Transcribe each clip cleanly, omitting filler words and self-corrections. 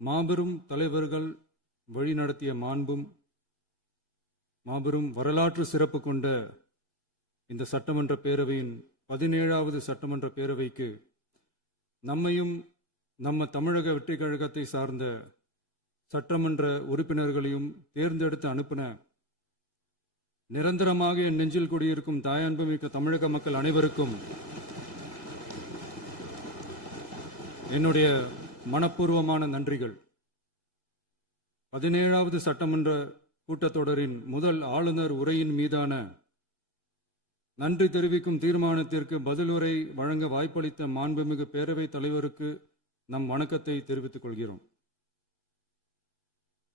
மாபெரும் தலைவர்கள் வழிநடத்திய மாண்பும் மாபெரும் வரலாற்று சிறப்பு கொண்ட இந்த சட்டமன்ற பேரவையின் 17வது சட்டமன்ற பேரவைக்கு நம்மையும் நம்ம தமிழக வெற்றி கழகத்தை சார்ந்த சட்டமன்ற உறுப்பினர்களையும் தேர்ந்தெடுத்து அனுப்பின நிரந்தரமாக என் நெஞ்சில் குடியிருக்கும் தாயன்புமிக்க தமிழக மக்கள் அனைவருக்கும் என்னுடைய மனப்பூர்வமான நன்றிகள். 17வது சட்டமன்ற கூட்டத்தொடரின் முதல் ஆளுநர் உரையின் மீதான நன்றி தெரிவிக்கும் தீர்மானத்திற்கு பதிலுரை வழங்க வாய்ப்பளித்த மாண்புமிகு பேரவைத் தலைவருக்கு நம் வணக்கத்தை தெரிவித்துக் கொள்கிறோம்.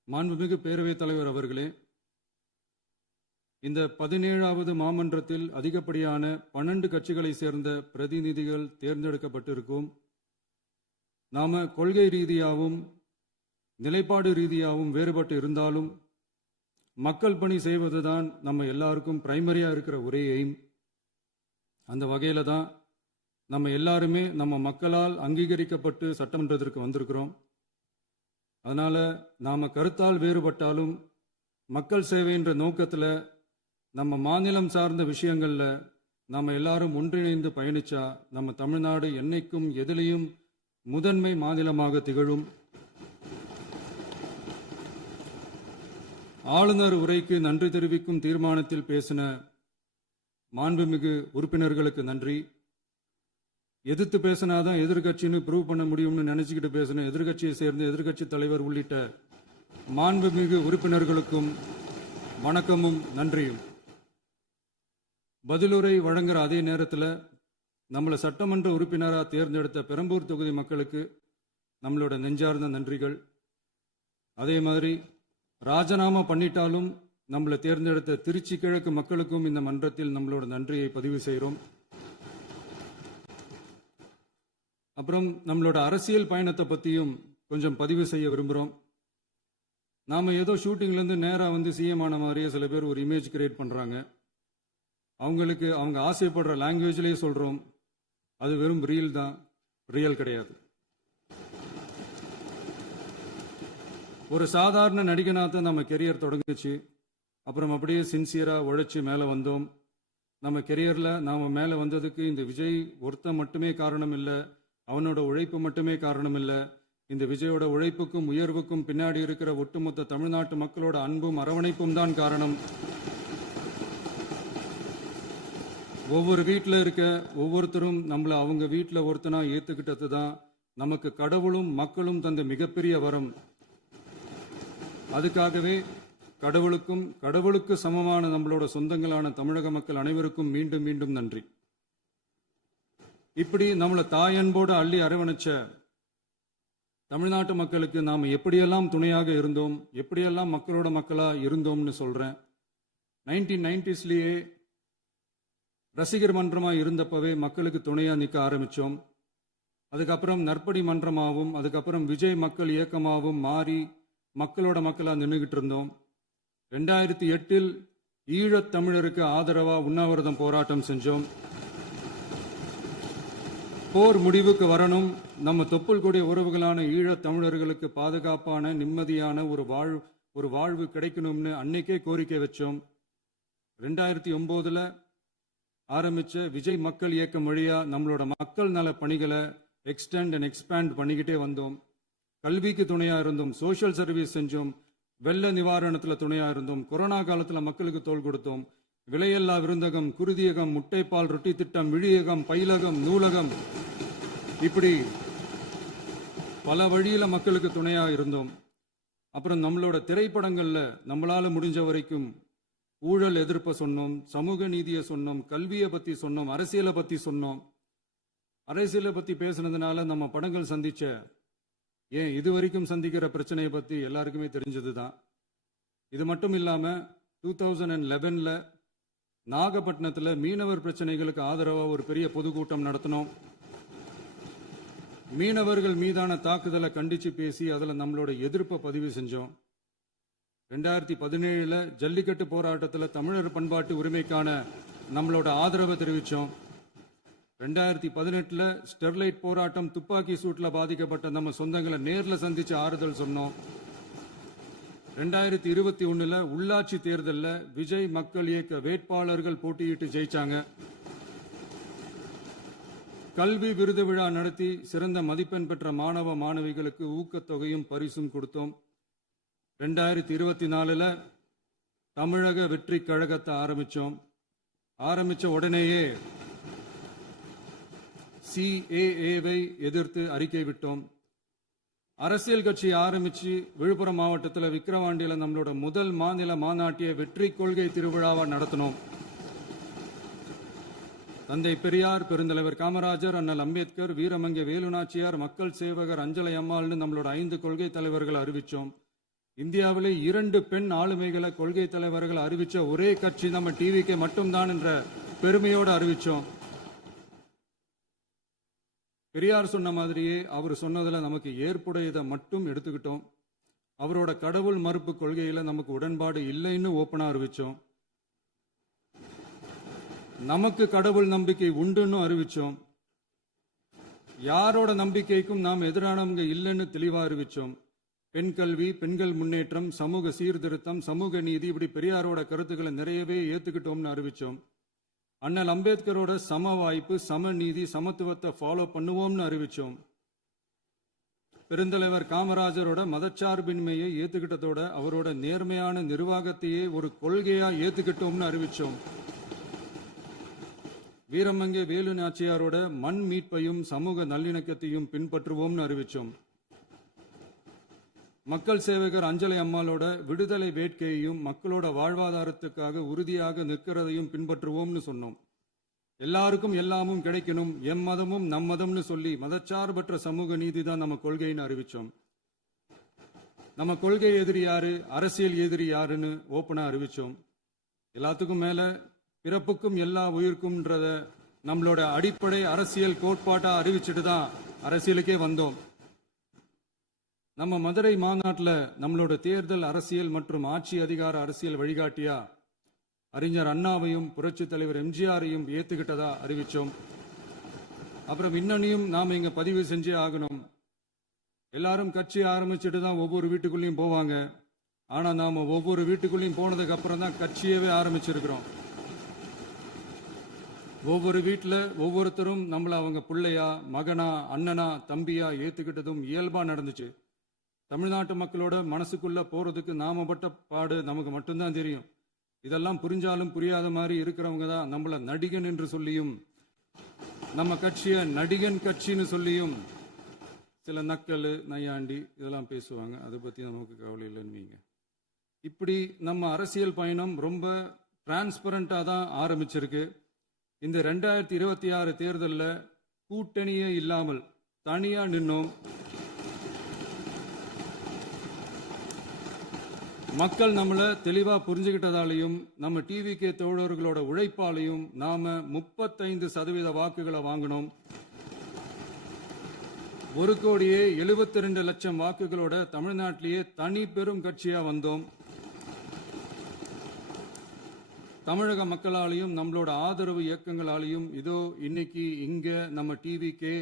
மாண்புமிகு பேரவைத் தலைவர் அவர்களே, இந்த 17வது மாமன்றத்தில் அதிகப்படியான 12 கட்சிகளை சேர்ந்த பிரதிநிதிகள் தேர்ந்தெடுக்கப்பட்டிருக்கும். நாம கொள்கை ரீதியாகவும் நிலைப்பாடு ரீதியாகவும் வேறுபட்டு இருந்தாலும் மக்கள் பணி செய்வதுதான் நம்ம எல்லாருக்கும் பிரைமரியா இருக்கிற ஒரே எய்ம். அந்த வகையில தான் நம்ம எல்லாருமே நம்ம மக்களால் அங்கீகரிக்கப்பட்டு சட்டமன்றத்திற்கு வந்திருக்கிறோம். அதனால நாம கருத்தால் வேறுபட்டாலும் மக்கள் சேவை என்ற நோக்கத்துல நம்ம மாநிலம் சார்ந்த விஷயங்கள்ல நாம எல்லாரும் ஒன்றிணைந்து பயணிச்சா நம்ம தமிழ்நாடு என்னைக்கும் எதிலையும் முதன்மை மாநிலமாக திகழும். ஆளுநர் உரைக்கு நன்றி தெரிவிக்கும் தீர்மானத்தில் பேசின மாண்புமிகு உறுப்பினர்களுக்கு நன்றி. எதிர்த்து பேசினாதான் எதிர்கட்சின்னு ப்ரூவ் பண்ண முடியும்னு நினைச்சுக்கிட்டு பேசின எதிர்கட்சியை சேர்ந்த எதிர்கட்சி தலைவர் உள்ளிட்ட மாண்புமிகு உறுப்பினர்களுக்கும் வணக்கமும் நன்றியும். பதிலுரை வழங்குற அதே நேரத்தில் நம்மளை சட்டமன்ற உறுப்பினராக தேர்ந்தெடுத்த பெரம்பூர் தொகுதி மக்களுக்கு நம்மளோட நெஞ்சார்ந்த நன்றிகள். அதே மாதிரி ராஜினாமா பண்ணிட்டாலும் நம்மளை தேர்ந்தெடுத்த திருச்சி கிழக்கு மக்களுக்கும் இந்த மன்றத்தில் நம்மளோட நன்றியை பதிவு செய்கிறோம். அப்புறம் நம்மளோட அரசியல் பயணத்தை பற்றியும் கொஞ்சம் பதிவு செய்ய விரும்புகிறோம். நாம் ஏதோ ஷூட்டிங்லேருந்து நேராக வந்து சிஎம் ஆன மாதிரியே சில பேர் ஒரு இமேஜ் கிரியேட் பண்ணுறாங்க. அவங்களுக்கு அவங்க ஆசைப்படுற லாங்குவேஜ்லேயே சொல்கிறோம், அது வெறும் ரீல் தான், ரியல் கிடையாது. ஒரு சாதாரண நடிகனாக நம்ம கெரியர் தொடங்குச்சு. அப்புறம் அப்படியே சின்சியராக உழைச்சி மேலே வந்தோம். நம்ம கெரியரில் நாம் மேலே வந்ததுக்கு இந்த விஜய் ஒருத்தன் மட்டுமே காரணம் இல்லை, அவனோட உழைப்பு மட்டுமே காரணம் இல்லை. இந்த விஜயோட உழைப்புக்கும் உயர்வுக்கும் பின்னாடி இருக்கிற ஒட்டுமொத்த தமிழ்நாட்டு மக்களோட அன்பும் அரவணைப்பும் தான் காரணம். ஒவ்வொரு வீட்டில் இருக்க ஒவ்வொருத்தரும் நம்மளை அவங்க வீட்டில் ஒருத்தனா ஏற்றுக்கிட்டது தான் நமக்கு கடவுளும் மக்களும் தந்த மிகப்பெரிய வரம். அதுக்காகவே கடவுளுக்கு சமமான நம்மளோட சொந்தங்களான தமிழக மக்கள் அனைவருக்கும் மீண்டும் மீண்டும் நன்றி. இப்படி நம்மளை தாயன்போடு அள்ளி அரவணைச்ச தமிழ்நாட்டு மக்களுக்கு நாம் எப்படியெல்லாம் துணையாக இருந்தோம், எப்படியெல்லாம் மக்களோட மக்களா இருந்தோம்னு சொல்றேன். 1990ஸ்லயே ரசிகர் மன்றமா இருந்தப்பவே மக்களுக்கு துணையா நிற்க ஆரம்பிச்சோம். அதுக்கப்புறம் நற்படி மன்றமாகவும் அதுக்கப்புறம் விஜய் மக்கள் இயக்கமாகவும் மாறி மக்களோட மக்களா நின்றுகிட்டு இருந்தோம். 2008 ஈழத் தமிழருக்கு ஆதரவா உண்ணாவிரதம் போராட்டம் செஞ்சோம். போர் முடிவுக்கு வரணும், நம்ம தொப்புள் கொடிய உறவுகளான ஈழத் தமிழர்களுக்கு பாதுகாப்பான நிம்மதியான ஒரு வாழ்வு கிடைக்கணும்னு அன்னைக்கே கோரிக்கை வச்சோம். 2009 ஆரம்பிச்ச விஜய் மக்கள் இயக்கம் வழியா நம்மளோட மக்கள் நல பணிகளை எக்ஸ்டெண்ட் அண்ட் எக்ஸ்பேண்ட் பண்ணிக்கிட்டே வந்தோம். கல்விக்கு துணையா இருந்தோம், சோஷியல் சர்வீஸ் செஞ்சோம், வெள்ள நிவாரணத்துல துணையா இருந்தோம், கொரோனா காலத்துல மக்களுக்கு தோள் கொடுத்தோம். விலையில்லா விருந்தகம், குருதியகம், முட்டைப்பால் ரொட்டி திட்டம், விழியகம், பயிலகம், நூலகம், இப்படி பல வழியில மக்களுக்கு துணையா இருந்தோம். அப்புறம் நம்மளோட திரைப்படங்கள்ல நம்மளால முடிஞ்ச வரைக்கும் ஊழல் எதிர்ப்பை சொன்னோம், சமூக நீதியை சொன்னோம், கல்வியை பத்தி சொன்னோம், அரசியலை பத்தி சொன்னோம். அரசியலை பத்தி பேசுனதுனால நம்ம படங்கள் சந்திச்ச இதுவரைக்கும் சந்திக்கிற பிரச்சனையை பத்தி எல்லாருக்குமே தெரிஞ்சதுதான். இது மட்டும் இல்லாம 2011 நாகப்பட்டினத்துல மீனவர் பிரச்சனைகளுக்கு ஆதரவா ஒரு பெரிய பொதுக்கூட்டம் நடத்தினோம். மீனவர்கள் மீதான தாக்குதலை கண்டிச்சு பேசி அதுல நம்மளோட எதிர்ப்பை பதிவு செஞ்சோம். 2017 ஜல்லிக்கட்டு போராட்டத்தில் தமிழர் பண்பாட்டு உரிமைக்கான நம்மளோட ஆதரவை தெரிவித்தோம். 2018 ஸ்டெர்லைட் போராட்டம் துப்பாக்கி சூட்ல பாதிக்கப்பட்ட நம்ம சொந்தங்களை நேர்ல சந்திச்சு ஆறுதல் சொன்னோம். 2021 உள்ளாட்சி தேர்தலில் விஜய் மக்கள் இயக்க வேட்பாளர்கள் போட்டியிட்டு ஜெயிச்சாங்க. கல்வி விருது விழா நடத்தி சிறந்த மதிப்பெண் பெற்ற மாணவ மாணவிகளுக்கு ஊக்கத்தொகையும் பரிசும் கொடுத்தோம். 2024 தமிழக வெற்றி கழகத்தை ஆரம்பிச்ச உடனேயே CAA-வை எதிர்த்து அறிக்கை விட்டோம். அரசியல் கட்சி ஆரம்பிச்சு விழுப்புரம் மாவட்டத்தில் விக்கிரவாண்டியில நம்மளோட முதல் மாநில மாநாட்டிய வெற்றி கொள்கை திருவிழாவை நடத்தினோம். தந்தை பெரியார், பெருந்தலைவர் காமராஜர், அண்ணல் அம்பேத்கர், வீரமங்கை வேலுநாச்சியார், மக்கள் சேவகர் அஞ்சலை அம்மாள்னு நம்மளோட 5 கொள்கை தலைவர்களை அறிவிச்சோம். இந்தியாவிலே 2 பெண் ஆளுமைகளை கொள்கை தலைவர்கள் அறிவிச்ச ஒரே கட்சி நம்ம டிவிக்கு மட்டும்தான் என்ற பெருமையோடு அறிவிச்சோம். பெரியார் சொன்ன மாதிரியே அவர் சொன்னதுல நமக்கு ஏற்புடையதை மட்டும் எடுத்துக்கிட்டோம். அவரோட கடவுள் மறுப்பு கொள்கையில நமக்கு உடன்பாடு இல்லைன்னு ஓப்பனா அறிவிச்சோம். நமக்கு கடவுள் நம்பிக்கை உண்டுன்னு அறிவிச்சோம். யாரோட நம்பிக்கைக்கும் நாம் எதிரானவங்க இல்லைன்னு தெளிவா அறிவிச்சோம். பெண் கல்வி, பெண்கள் முன்னேற்றம், சமூக சீர்திருத்தம், சமூக நீதி, இப்படி பெரியாரோட கருத்துக்களை நிறையவே ஏத்துக்கிட்டோம்னு அறிவிச்சோம். அண்ணல் அம்பேத்கரோட சம வாய்ப்பு, சமநீதி, சமத்துவத்தை ஃபாலோ பண்ணுவோம்னு அறிவிச்சோம். பெருந்தலைவர் காமராஜரோட மதச்சார்பின்மையை ஏத்துக்கிட்டதோட அவரோட நேர்மையான நிர்வாகத்தையே ஒரு கொள்கையா ஏத்துக்கிட்டோம்னு அறிவிச்சோம். வீரமங்கை வேலு நாச்சியாரோட மண் மீட்பையும் சமூக நல்லிணக்கத்தையும் பின்பற்றுவோம்னு அறிவிச்சோம். மக்கள் சேவகர் அஞ்சலை அம்மாளோட விடுதலை வேட்கையையும் மக்களோட வாழ்வாதாரத்துக்காக உறுதியாக நிற்கிறதையும் பின்பற்றுவோம்னு சொன்னோம். எல்லாருக்கும் எல்லாமும் கிடைக்கணும், எம் மதமும் நம் மதம்னு சொல்லி மதச்சார்பற்ற சமூக நீதி தான் நம்ம கொள்கைன்னு அறிவிச்சோம். நம்ம கொள்கை எதிரி யாரு, அரசியல் எதிரி யாருன்னு ஓப்பனா அறிவிச்சோம். எல்லாத்துக்கும் மேல பிறப்புக்கும் எல்லா உயிருக்கும்ன்றத நம்மளோட அடிப்படை அரசியல் கோட்பாட்டா அறிவிச்சுட்டு தான் அரசியலுக்கே வந்தோம். நம்ம மதுரை மாநாட்டில் நம்மளோட தேர்தல் அரசியல் மற்றும் ஆட்சி அதிகார அரசியல் வழிகாட்டியா அறிஞர் அண்ணாவையும் புரட்சி தலைவர் எம்ஜிஆரையும் ஏத்துக்கிட்டதா அறிவிச்சோம். அப்புறம் இன்னனையும் நாம இங்க பதிவு செஞ்சே ஆகணும். எல்லாரும் கட்சி ஆரம்பிச்சுட்டு தான் ஒவ்வொரு வீட்டுக்குள்ளேயும் போவாங்க. ஆனா நாம ஒவ்வொரு வீட்டுக்குள்ளேயும் போனதுக்கு அப்புறம் தான் கட்சியவே ஆரம்பிச்சிருக்கிறோம். ஒவ்வொரு வீட்டில் ஒவ்வொருத்தரும் நம்மள அவங்க பிள்ளையா, மகனா, அண்ணனா, தம்பியா ஏத்துக்கிட்டதும் இயல்பா நடந்துச்சு. தமிழ்நாட்டு மக்களோட மனசுக்குள்ள போறதுக்கு நாம பட்ட பாடு நமக்கு மட்டும்தான் தெரியும். இதெல்லாம் புரிஞ்சாலும் புரியாத மாதிரி இருக்கிறவங்க தான் நம்மள நடிகன் என்று சொல்லியும் நம்ம கட்சிய நடிகன் கட்சின்னு சொல்லியும் சில நக்கல், நையாண்டி இதெல்லாம் பேசுவாங்க. அதை பத்தி நமக்கு கவலை இல்லைன்னு. இப்படி நம்ம அரசியல் பயணம் ரொம்ப டிரான்ஸ்பரண்டா தான் ஆரம்பிச்சிருக்கு. இந்த 2026 தேர்தலில் கூட்டணியே இல்லாமல் தனியா நின்னோம். மக்கள் நம்மள தெளிவா புரிஞ்சுக்கிட்டதாலையும் நம்ம டிவிகே தோழர்களோட உழைப்பாலையும் நாம 35% வாக்குகளை வாங்கினோம். 1,72,00,000 வாக்குகளோட தமிழ்நாட்டிலேயே தனி பெரும் கட்சியா வந்தோம். தமிழக மக்களாலையும் நம்மளோட ஆதரவு இயக்கங்களாலையும் இதோ இன்னைக்கு இங்க நம்ம டிவிகே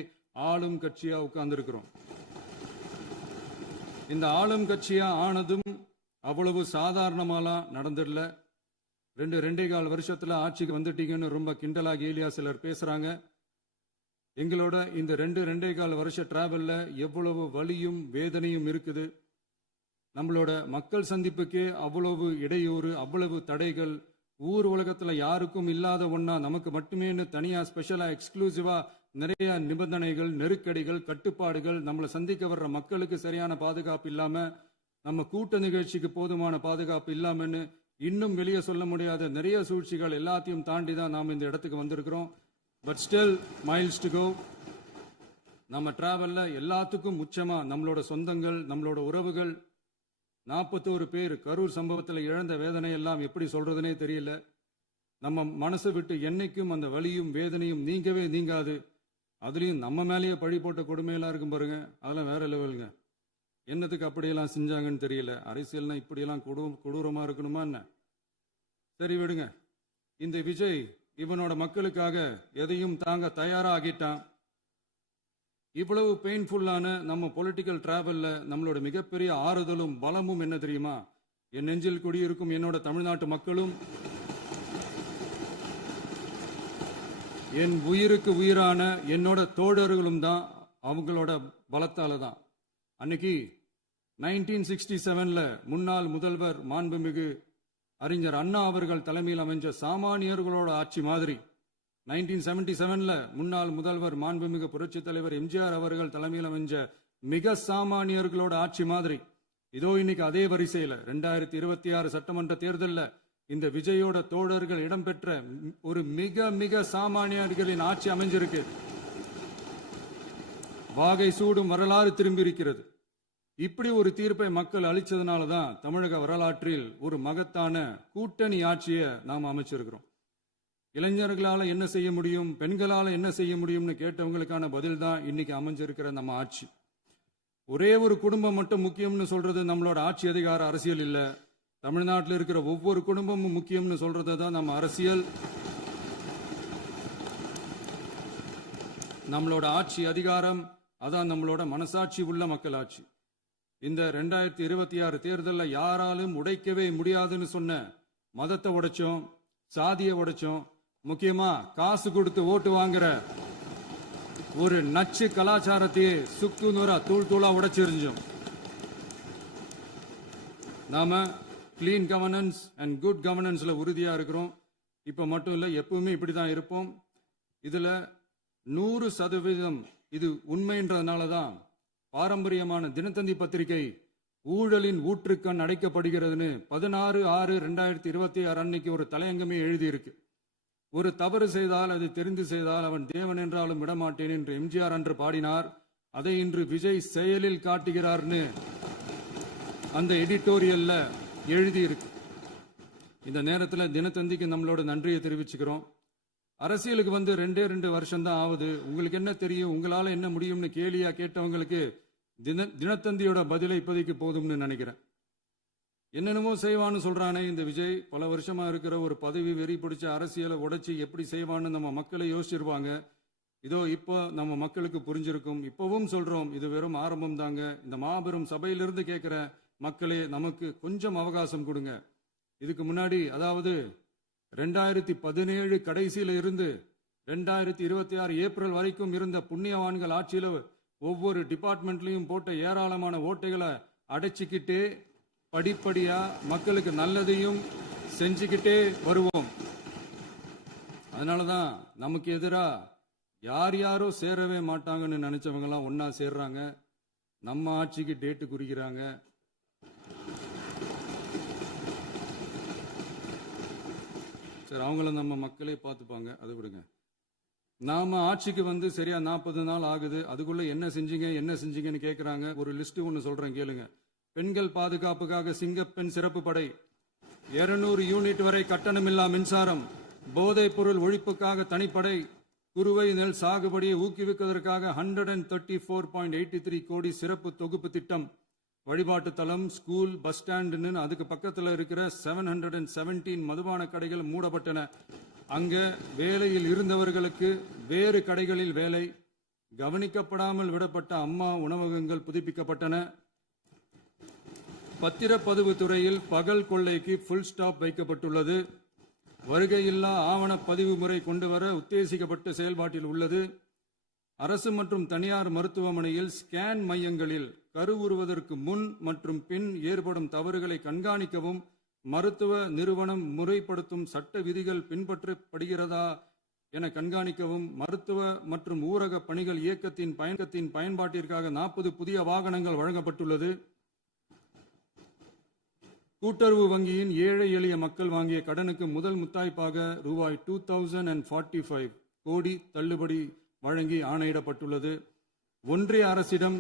ஆளும் கட்சியா உட்கார்ந்துருக்கிறோம். இந்த ஆளும் கட்சியா ஆனதும் அவ்வளவு சாதாரணமாலாம் நடந்துடல. 2.25 வருஷத்துல ஆட்சிக்கு வந்துட்டீங்கன்னு ரொம்ப கிண்டலா கேலியா சிலர் பேசுறாங்க. எங்களோட இந்த 2.25 வருஷ டிராவல்ல எவ்வளவு வலியும் வேதனையும் இருக்குது. நம்மளோட மக்கள் சந்திப்புக்கே அவ்வளவு இடையூறு, அவ்வளவு தடைகள், ஊர் உலகத்துல யாருக்கும் இல்லாத ஒன்னா நமக்கு மட்டுமே தனியா ஸ்பெஷலா எக்ஸ்க்ளூசிவா நிறைய நிபந்தனைகள், நெருக்கடிகள், கட்டுப்பாடுகள், நம்மளை சந்திக்க வர்ற மக்களுக்கு சரியான பாதுகாப்பு இல்லாம, நம்ம கூட்ட நிகழ்ச்சிக்கு போதுமான பாதுகாப்பு இல்லாமன்னு இன்னும் வெளியே சொல்ல முடியாத நிறைய சூழ்ச்சிகள் எல்லாத்தையும் தாண்டி தான் நாம் இந்த இடத்துக்கு வந்திருக்கிறோம். But still miles to go. நம்ம டிராவல்ல எல்லாத்துக்கும் உச்சமா நம்மளோட சொந்தங்கள், நம்மளோட உறவுகள், 41 பேர் கரூர் சம்பவத்தில் இழந்த வேதனை எல்லாம் எப்படி சொல்றதுனே தெரியல. நம்ம மனசை விட்டு என்னைக்கும் அந்த வலியும் வேதனையும் நீங்கவே நீங்காது. அதுலயும் நம்ம மேலேயே பழி போட்ட கொடுமையெல்லாம் இருக்கும் பாருங்க, அதெல்லாம் வேற லெவலுங்க. என்னத்துக்கு அப்படியெல்லாம் செஞ்சாங்கன்னு தெரியல. அரசியல்னா இப்படியெல்லாம் கொடூரமா இருக்கணுமா என்ன? சரி விடுங்க. இந்த விஜய் இவனோட மக்களுக்காக எதையும் தாங்க தயாராகிட்டான். இவ்வளவு பெயின்ஃபுல்லான நம்ம பொலிட்டிக்கல் டிராவல்ல நம்மளோட மிகப்பெரிய ஆறுதலும் பலமும் என்ன தெரியுமா? என் நெஞ்சில் குடியிருக்கும் என்னோட தமிழ்நாட்டு மக்களும் என் உயிருக்கு உயிரான என்னோட தோழர்களும் தான். அவங்களோட பலத்தால தான். அன்னைக்கு 1967ல முன்னாள் முதல்வர் மாண்புமிகு அறிஞர் அண்ணா அவர்கள் தலைமையில் அமைஞ்ச சாமானியர்களோட ஆட்சி மாதிரி 1977ல முன்னாள் முதல்வர் மாண்புமிகு புரட்சி தலைவர் எம்ஜிஆர் அவர்கள் தலைமையில் அமைஞ்ச மிக சாமானியர்களோட ஆட்சி மாதிரி இதோ இன்னைக்கு அதே வரிசையில 2026 சட்டமன்ற தேர்தல்ல இந்த விஜயோட தோழர்கள் இடம்பெற்ற ஒரு மிக மிக சாமானியர்களின் ஆட்சி அமைஞ்சிருக்கு. வாகை சூடும் வரலாறு திரும்பி இருக்கிறது. இப்படி ஒரு தீர்ப்பை மக்கள் அளிச்சதுனால தான் தமிழக வரலாற்றில் ஒரு மகத்தான கூட்டணி ஆட்சியை நாம் அமைச்சிருக்கிறோம். இளைஞர்களால என்ன செய்ய முடியும், பெண்களால என்ன செய்ய முடியும்னு கேட்டவங்களுக்கான பதில் தான் இன்னைக்கு அமைஞ்சிருக்கிற நம்ம ஆட்சி. ஒரே ஒரு குடும்பம் மட்டும் முக்கியம்னு சொல்றது நம்மளோட ஆட்சி அதிகார அரசியல் இல்ல. தமிழ்நாட்டில் இருக்கிற ஒவ்வொரு குடும்பமும் முக்கியம்னு சொல்றது தான் நம்ம அரசியல். நம்மளோட ஆட்சி அதிகாரம் அதான் நம்மளோட மனசாட்சி உள்ள மக்கள் ஆட்சி. இந்த 2026 தேர்தலில் யாராலும் உடைக்கவே முடியாதுன்னு சொன்ன மதத்தை உடைச்சோம், சாதியை உடைச்சோம், முக்கியமா காசு கொடுத்து ஓட்டு வாங்குற ஒரு நச்சு கலாச்சாரத்தையே சுக்கு நூறா தூள் தூளா உடைச்சிருந்தோம். நாம கிளீன் கவர்னன்ஸ் அண்ட் குட் கவர்னன்ஸ்ல உறுதியா இருக்கிறோம். இப்ப மட்டும் இல்ல, எப்பவுமே இப்படிதான் இருப்போம். இதுல 100% இது உண்மைன்றதுனால தான் பாரம்பரியமான தினத்தந்தி பத்திரிகை ஊழலின் ஊற்றுக்கண் அடைக்கப்படுகிறதுன்னு 16/6/2026 அன்னைக்கு ஒரு தலையங்கமே எழுதியிருக்கு. ஒரு தவறு செய்தால் அது தெரிந்து செய்தால் அவன் தேவன் என்றாலும் விடமாட்டேன் என்று எம்ஜிஆர் அன்று பாடினார். அதை இன்று விஜய் செயலில் காட்டுகிறார்னு அந்த எடிட்டோரியல்ல எழுதியிருக்கு. இந்த நேரத்தில் தினத்தந்திக்கு நம்மளோட நன்றியை தெரிவிச்சுக்கிறோம். அரசியலுக்கு வந்து 2 வருஷம் தான் ஆகுது. உங்களுக்கு என்ன தெரியும், உங்களால என்ன முடியும்னு கேலியா கேட்டவங்களுக்கு தினத்தந்தியோட பதிலை இப்போதைக்கு போதும்னு நினைக்கிறேன். என்னென்னமோ செய்வான்னு சொல்றானே இந்த விஜய், பல வருஷமா இருக்கிற ஒரு பதவி வெறி பிடிச்ச அரசியலை உடைச்சி எப்படி செய்வான்னு நம்ம மக்களை யோசிச்சிருவாங்க. இதோ இப்போ நம்ம மக்களுக்கு புரிஞ்சிருக்கும். இப்பவும் சொல்றோம், இது வெறும் ஆரம்பம் தாங்க. இந்த மாபெரும் சபையிலிருந்து கேட்கிற மக்களே, நமக்கு கொஞ்சம் அவகாசம் கொடுங்க. இதுக்கு முன்னாடி, அதாவது 2017 கடைசியில இருந்து 2026 ஏப்ரல் வரைக்கும் இருந்த புண்ணியவான்கள் ஆட்சியில ஒவ்வொரு டிபார்ட்மெண்ட்லயும் போட்ட ஏராளமான ஓட்டைகளை அடைச்சிக்கிட்டே படிப்படியா மக்களுக்கு நல்லதையும் செஞ்சுக்கிட்டே வருவோம். அதனாலதான் நமக்கு எதிரா யாரோ சேரவே மாட்டாங்கன்னு நினைச்சவங்க எல்லாம் ஒன்னா சேர்றாங்க. நம்ம ஆட்சிக்கு டேட்டு குறிக்கிறாங்க. சரி, அவங்கள நம்ம மக்களே பார்த்துப்பாங்க, அது விடுங்க. நாம ஆட்சிக்கு வந்து சரியா 40 நாள் ஆகுது. அதுக்குள்ள என்ன செஞ்சீங்கன்னு கேட்கிறாங்க. ஒரு லிஸ்ட் ஒன்னு சொல்றேன் கேளுங்க. பெண்கள் பாதுகாப்புக்காக சிங்கப்பெண் சிறப்பு படை, 200 யூனிட் வரை கட்டணமில்லா மின்சாரம், போதைப் பொருள் ஒழிப்புக்காக தனிப்படை, குறுவை நெல் சாகுபடியை ஊக்குவிப்பதற்காக 134.83 கோடி சிறப்பு தொகுப்பு திட்டம், வழிபாட்டு தலம், ஸ்கூல், பஸ் ஸ்டாண்டுன்னு அதுக்கு பக்கத்தில் இருக்கிற 717 மதுபான கடைகள் மூடப்பட்டன. அங்க வேலையில் இருந்தவர்களுக்கு வேறு கடைகளில் வேலை, கவனிக்கப்படாமல் விடப்பட்ட அம்மா உணவகங்கள் புதுப்பிக்கப்பட்டன. பத்திரப்பதிவு துறையில் பகல் கொள்ளைக்கு புல் ஸ்டாப் வைக்கப்பட்டுள்ளது. வருகையில்லா ஆவண பதிவு முறை கொண்டு வர உத்தேசிக்கப்பட்டு செயல்பாட்டில் உள்ளது. அரசு மற்றும் தனியார் மருத்துவமனையில் ஸ்கேன் மையங்களில் கருவுறுவதற்கு முன் மற்றும் பின் ஏற்படும் தவறுகளை கண்காணிக்கவும், மருத்துவ நிறுவனம் முறைப்படுத்தும் சட்ட விதிகள் பின்பற்றப்படுகிறதா என கண்காணிக்கவும், மருத்துவ மற்றும் ஊரக பணிகள் இயக்கத்தின் பயன்பாட்டிற்காக 40 புதிய வாகனங்கள் வழங்கப்பட்டுள்ளது. கூட்டுறவு வங்கியின் ஏழை எளிய மக்கள் வாங்கிய கடனுக்கு முதல் முத்தாய்ப்பாக ரூபாய் 2045 கோடி தள்ளுபடி வழங்கி ஆணையிடப்பட்டுள்ளது. ஒன்றிய அரசிடம்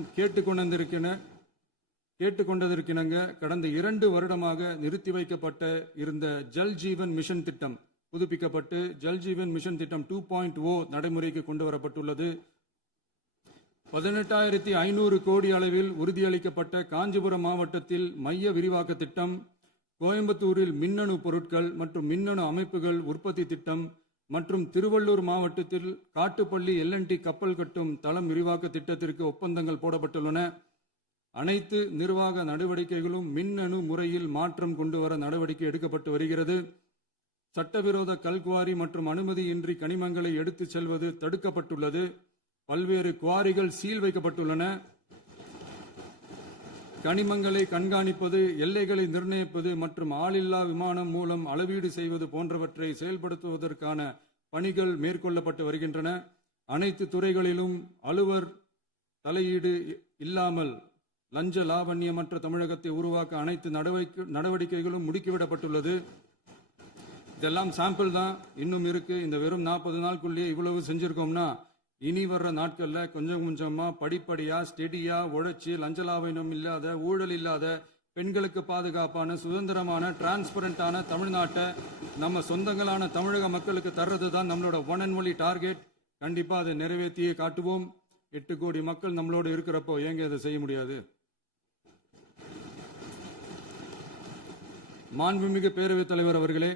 கேட்டுக்கொண்டதற்கிணங்க கடந்த 2 வருடமாக நிறுத்தி வைக்கப்பட்ட இருந்த ஜல் ஜீவன் மிஷன் திட்டம் புதுப்பிக்கப்பட்டு ஜல் ஜீவன் மிஷன் திட்டம் 2.0 நடைமுறைக்கு கொண்டு வரப்பட்டுள்ளது. 18,500 கோடி அளவில் உறுதியளிக்கப்பட்ட காஞ்சிபுரம் மாவட்டத்தில் மைய விரிவாக்க திட்டம், கோயம்புத்தூரில் மின்னணு பொருட்கள் மற்றும் மின்னணு அமைப்புகள் உற்பத்தி திட்டம், மற்றும் திருவள்ளூர் மாவட்டத்தில் காட்டுப்பள்ளி LNT கப்பல் கட்டும் தளம் விரிவாக்க திட்டத்திற்கு ஒப்பந்தங்கள் போடப்பட்டுள்ளன. அனைத்து நிர்வாக நடவடிக்கைகளும் மின்னணு முறையில் மாற்றம் கொண்டு வர நடவடிக்கை எடுக்கப்பட்டு வருகிறது. சட்டவிரோத கல்குவாரி மற்றும் அனுமதியின்றி கனிமங்களை எடுத்துச் செல்வது தடுக்கப்பட்டுள்ளது. பல்வேறு குவாரிகள் சீல் வைக்கப்பட்டுள்ளன. கனிமங்களை கண்காணிப்பது, எல்லைகளை நிர்ணயிப்பது மற்றும் ஆளில்லா விமானம் மூலம் அளவீடு செய்வது போன்றவற்றை செயல்படுத்துவதற்கான பணிகள் மேற்கொள்ளப்பட்டு வருகின்றன. அனைத்து துறைகளிலும் அலுவலர் தலையீடு இல்லாமல் லஞ்ச லாவண்யமற்ற தமிழகத்தை உருவாக்க அனைத்து நடவடிக்கைகளும் முடுக்கிவிடப்பட்டுள்ளது. இதெல்லாம் சாம்பிள் தான், இன்னும் இருக்கு. இந்த வெறும் 40 நாளுக்குள்ளேயே இவ்வளவு செஞ்சிருக்கோம்னா இனி வர்ற நாட்கள்ல கொஞ்சம் கொஞ்சமா படிப்படியா ஸ்டெடியா உழைச்சி லஞ்ச லாவண்யம் இல்லாத, ஊழல் இல்லாத, பெண்களுக்கு பாதுகாப்பான, சுதந்திரமான, டிரான்ஸ்பரண்டான தமிழ்நாட்டை நம்ம சொந்தங்களான தமிழக மக்களுக்கு தர்றது தான் நம்மளோட ஒன் அண்ட் ஒன்லி டார்கெட். கண்டிப்பா அதை நிறைவேற்றியே காட்டுவோம். 8 கோடி மக்கள் நம்மளோட இருக்கிறப்போ ஏங்க அதை செய்ய முடியாது? மாண்புமிகு பேரவைத் தலைவர் அவர்களே,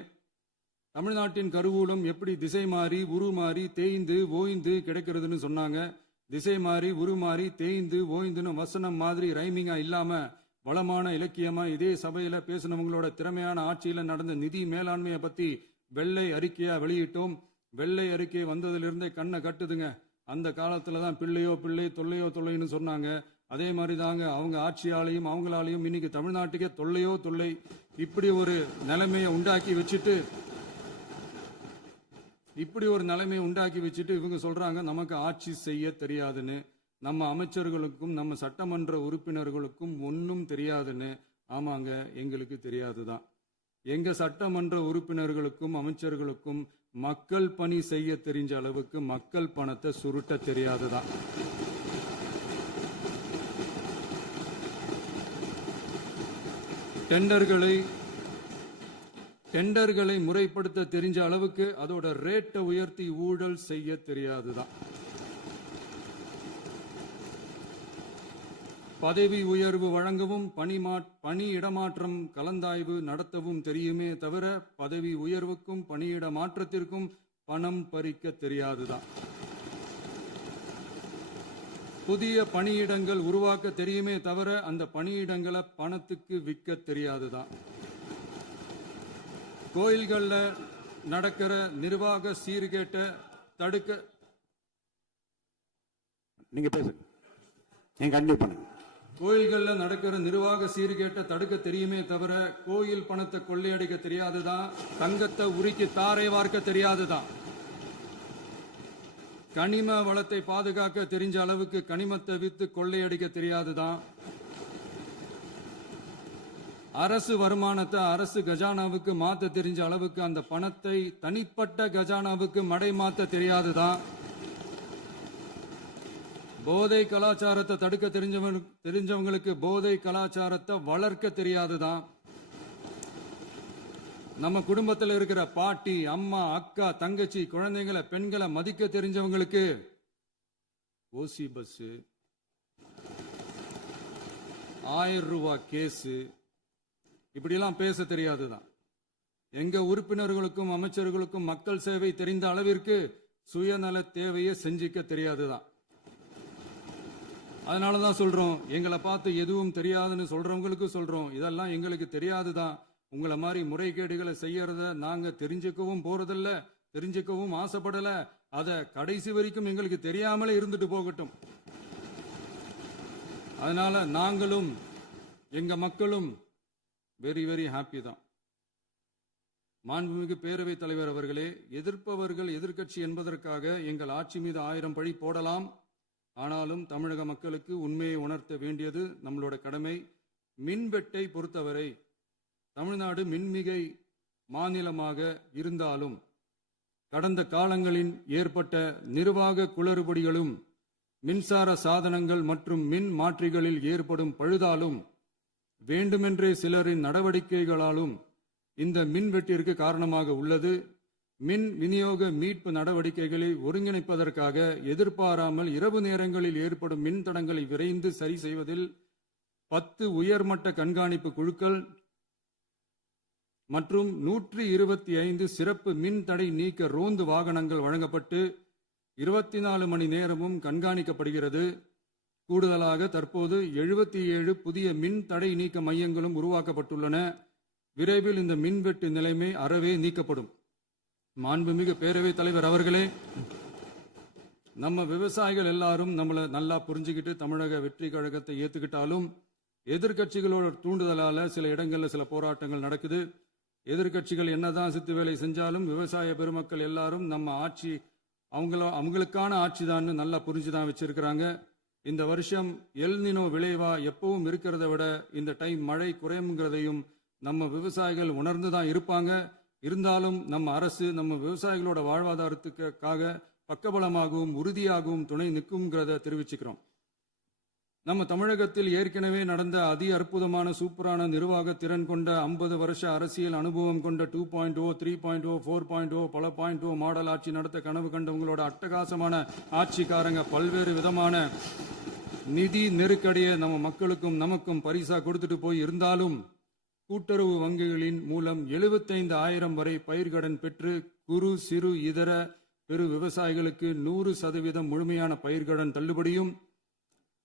தமிழ்நாட்டின் கருவூலம் எப்படி திசை மாறி உருமாறி தேய்ந்து ஓய்ந்து கிடைக்கிறதுன்னு சொன்னாங்க. திசை மாறி உருமாறி தேய்ந்து ஓய்ந்துன்னு வசனம் மாதிரி ரைமிங்கா இல்லாம வளமான இலக்கியமா இதே சபையில பேசினவங்களோட திறமையான ஆட்சியில நடந்த நிதி மேலாண்மையை பத்தி வெள்ளை அறிக்கையா வெளியிட்டோம். வெள்ளை அறிக்கை வந்ததிலிருந்தே கண்ணை கட்டுதுங்க. அந்த காலத்துல தான் பிள்ளையோ பிள்ளை, தொல்லையோ தொல்லைன்னு சொன்னாங்க. அதே மாதிரி தாங்க அவங்க ஆட்சியாலையும் அவங்களாலையும் இன்னைக்கு தமிழ்நாட்டுக்கே தொல்லையோ தொல்லை. இப்படி ஒரு நிலைமையை உண்டாக்கி வச்சுட்டு இவங்க சொல்றாங்க நமக்கு ஆட்சி செய்ய தெரியாதுன்னு. நம்ம அமைச்சர்களுக்கும் நம்ம சட்டமன்ற உறுப்பினர்களுக்கும் ஒன்னும் தெரியாதுன்னு. ஆமாங்க, எங்களுக்கு தெரியாதுதான். எங்க சட்டமன்ற உறுப்பினர்களுக்கும் அமைச்சர்களுக்கும் மக்கள் பணி செய்ய தெரிஞ்ச அளவுக்கு மக்கள் பணத்தை சுருட்ட தெரியாதுதான். டெண்டர்களை முறைப்படுத்த தெரிஞ்ச அளவுக்கு அதோட ரேட்டை உயர்த்தி ஊழல் செய்ய தெரியாதுதான். பதவி உயர்வு வழங்கவும் பணி இடமாற்றம் கலந்தாய்வு நடத்தவும் தெரியுமே தவிர பதவி உயர்வுக்கும் பணியிட மாற்றத்திற்கும் பணம் பறிக்க தெரியாதுதான். புதிய பணியிடங்கள் உருவாக்க தெரியுமே தவிர அந்த பணியிடங்களை பணத்துக்கு விற்க தெரியாதுதான். கோயில்கள்ல நடக்கிற நிர்வாக சீர்கேட்டை தடுக்க நீங்க பேசுங்க, நீங்க கண்டிப்பா பண்ணுங்க. கோயில்கள்ல நடக்கிற நிர்வாக சீர்கேட்டை தடுக்க தெரியுமே தவிர கோயில் பணத்தை கொள்ளையடிக்க தெரியாதுதான். தங்கத்தை உருக்கி தாரை வார்க்க தெரியாதுதான். கனிம வளத்தை பாதுகாக்க தெரிஞ்ச அளவுக்கு கனிமத்தை வித்து கொள்ளையடிக்க தெரியாதுதான். அரசு வருமானத்தை அரசு கஜானாவுக்கு மாத்த தெரிஞ்ச அளவுக்கு அந்த பணத்தை தனிப்பட்ட கஜானாவுக்கு மடை மாத்த தெரியாதுதான். போதை கலாச்சாரத்தை தடுக்க தெரிஞ்சவங்களுக்கு போதை கலாச்சாரத்தை வளர்க்க தெரியாதுதான். நம்ம குடும்பத்தில் இருக்கிற பாட்டி, அம்மா, அக்கா, தங்கச்சி, குழந்தைங்களை, பெண்களை மதிக்க தெரிஞ்சவங்களுக்கு ஓசி பஸ், 1000 ரூபாய் கேஸ், இப்படிலாம் பேச தெரியாதுதான். எங்க உறுப்பினர்களுக்கும் அமைச்சர்களுக்கும் மக்கள் சேவை தெரிந்த அளவிற்கு சுயநல தேவையை செஞ்சிக்க தெரியாதுதான். அதனாலதான் சொல்றோம், எங்களை பார்த்து எதுவும் தெரியாதுன்னு சொல்றவங்களுக்கு சொல்றோம், இதெல்லாம் எங்களுக்கு தெரியாதுதான். உங்களை மாதிரி முறைகேடுகளை செய்யறத நாங்க தெரிஞ்சுக்கவும் போறதில்ல, தெரிஞ்சுக்கவும் ஆசைப்படல. அத கடைசி வரைக்கும் எங்களுக்கு தெரியாமலே இருந்துட்டு போகட்டும். அதனால நாங்களும் எங்க மக்களும் வெரி வெரி ஹாப்பி தான். மாண்புமிகு பேரவைத் தலைவர் அவர்களே, எதிர்ப்பவர்கள் எதிர்க்கட்சி என்பதற்காக எங்கள் ஆட்சி மீது 1000 பழி போடலாம். ஆனாலும் தமிழக மக்களுக்கு உண்மையை உணர்த்த வேண்டியது நம்மளோட கடமை. மின்வெட்டை பொறுத்தவரை தமிழ்நாடு மின்மிகை மாநிலமாக இருந்தாலும் கடந்த காலங்களில் ஏற்பட்ட நிர்வாக குளறுபடிகளும் மின்சார சாதனங்கள் மற்றும் மின் மாற்றிகளில் ஏற்படும் பழுதாலும் வேண்டுமென்றே சிலரின் நடவடிக்கைகளாலும் இந்த மின்வெட்டிற்கு காரணமாக உள்ளது. மின் விநியோக மீட்பு நடவடிக்கைகளை ஒருங்கிணைப்பதற்காக எதிர்பாராமல் இரவு நேரங்களில் ஏற்படும் மின் தடங்களை விரைந்து சரி செய்வதில் 10 உயர்மட்ட கண்காணிப்பு குழுக்கள் மற்றும் 125 சிறப்பு மின் தடை நீக்க ரோந்து வாகனங்கள் வழங்கப்பட்டு 24 மணி நேரமும் கண்காணிக்கப்படுகிறது. கூடுதலாக தற்போது 77 புதிய மின் தடை நீக்க மையங்களும் உருவாக்கப்பட்டுள்ளன. விரைவில் இந்த மின்வெட்டு நிலைமை அறவே நீக்கப்படும். மாண்புமிகு பேரவைத் தலைவர் அவர்களே, நம்ம விவசாயிகள் எல்லாரும் நம்மளை நல்லா புரிஞ்சுக்கிட்டு தமிழக வெற்றி கழகத்தை ஏத்துக்கிட்டாலும் எதிர்க்கட்சிகளோட தூண்டுதலால சில இடங்கள்ல சில போராட்டங்கள் நடக்குது. எதிர்க்கட்சிகள் என்னதான் சித்து வேலை செஞ்சாலும் விவசாய பெருமக்கள் எல்லாரும் நம்ம ஆட்சி அவங்களுக்கான ஆட்சி தான் நல்லா புரிஞ்சுதான் வச்சிருக்கிறாங்க. இந்த வருஷம் எல்னினோ விளைவா எப்பவும் இருக்கிறத விட இந்த டைம் மழை குறையுங்கிறதையும் நம்ம விவசாயிகள் உணர்ந்துதான் இருப்பாங்க. இருந்தாலும் நம்ம அரசு நம்ம விவசாயிகளோட வாழ்வாதாரத்துக்காக பக்கபலமாகவும் உறுதியாகவும் துணை நிற்கும்ங்கிறத தெரிவிச்சுக்கிறோம். நம்ம தமிழகத்தில் ஏற்கனவே நடந்த அதி அற்புதமான சூப்பரான நிர்வாக திறன் கொண்ட 50 வருஷ அரசியல் அனுபவம் கொண்ட 2.0, 3.0, 4.0 பல 0.0 மாடல் ஆட்சி நடத்த கனவு கண்டவங்களோட அட்டகாசமான ஆட்சிக்காரங்க பல்வேறு விதமான நிதி நெருக்கடியை நம்ம மக்களுக்கும் நமக்கும் பரிசா கொடுத்துட்டு போய் இருந்தாலும் கூட்டுறவு வங்கிகளின் மூலம் 75,000 வரை பயிர்கடன் பெற்று குறு சிறு இதர பெரு விவசாயிகளுக்கு 100% முழுமையான பயிர்கடன் தள்ளுபடியும்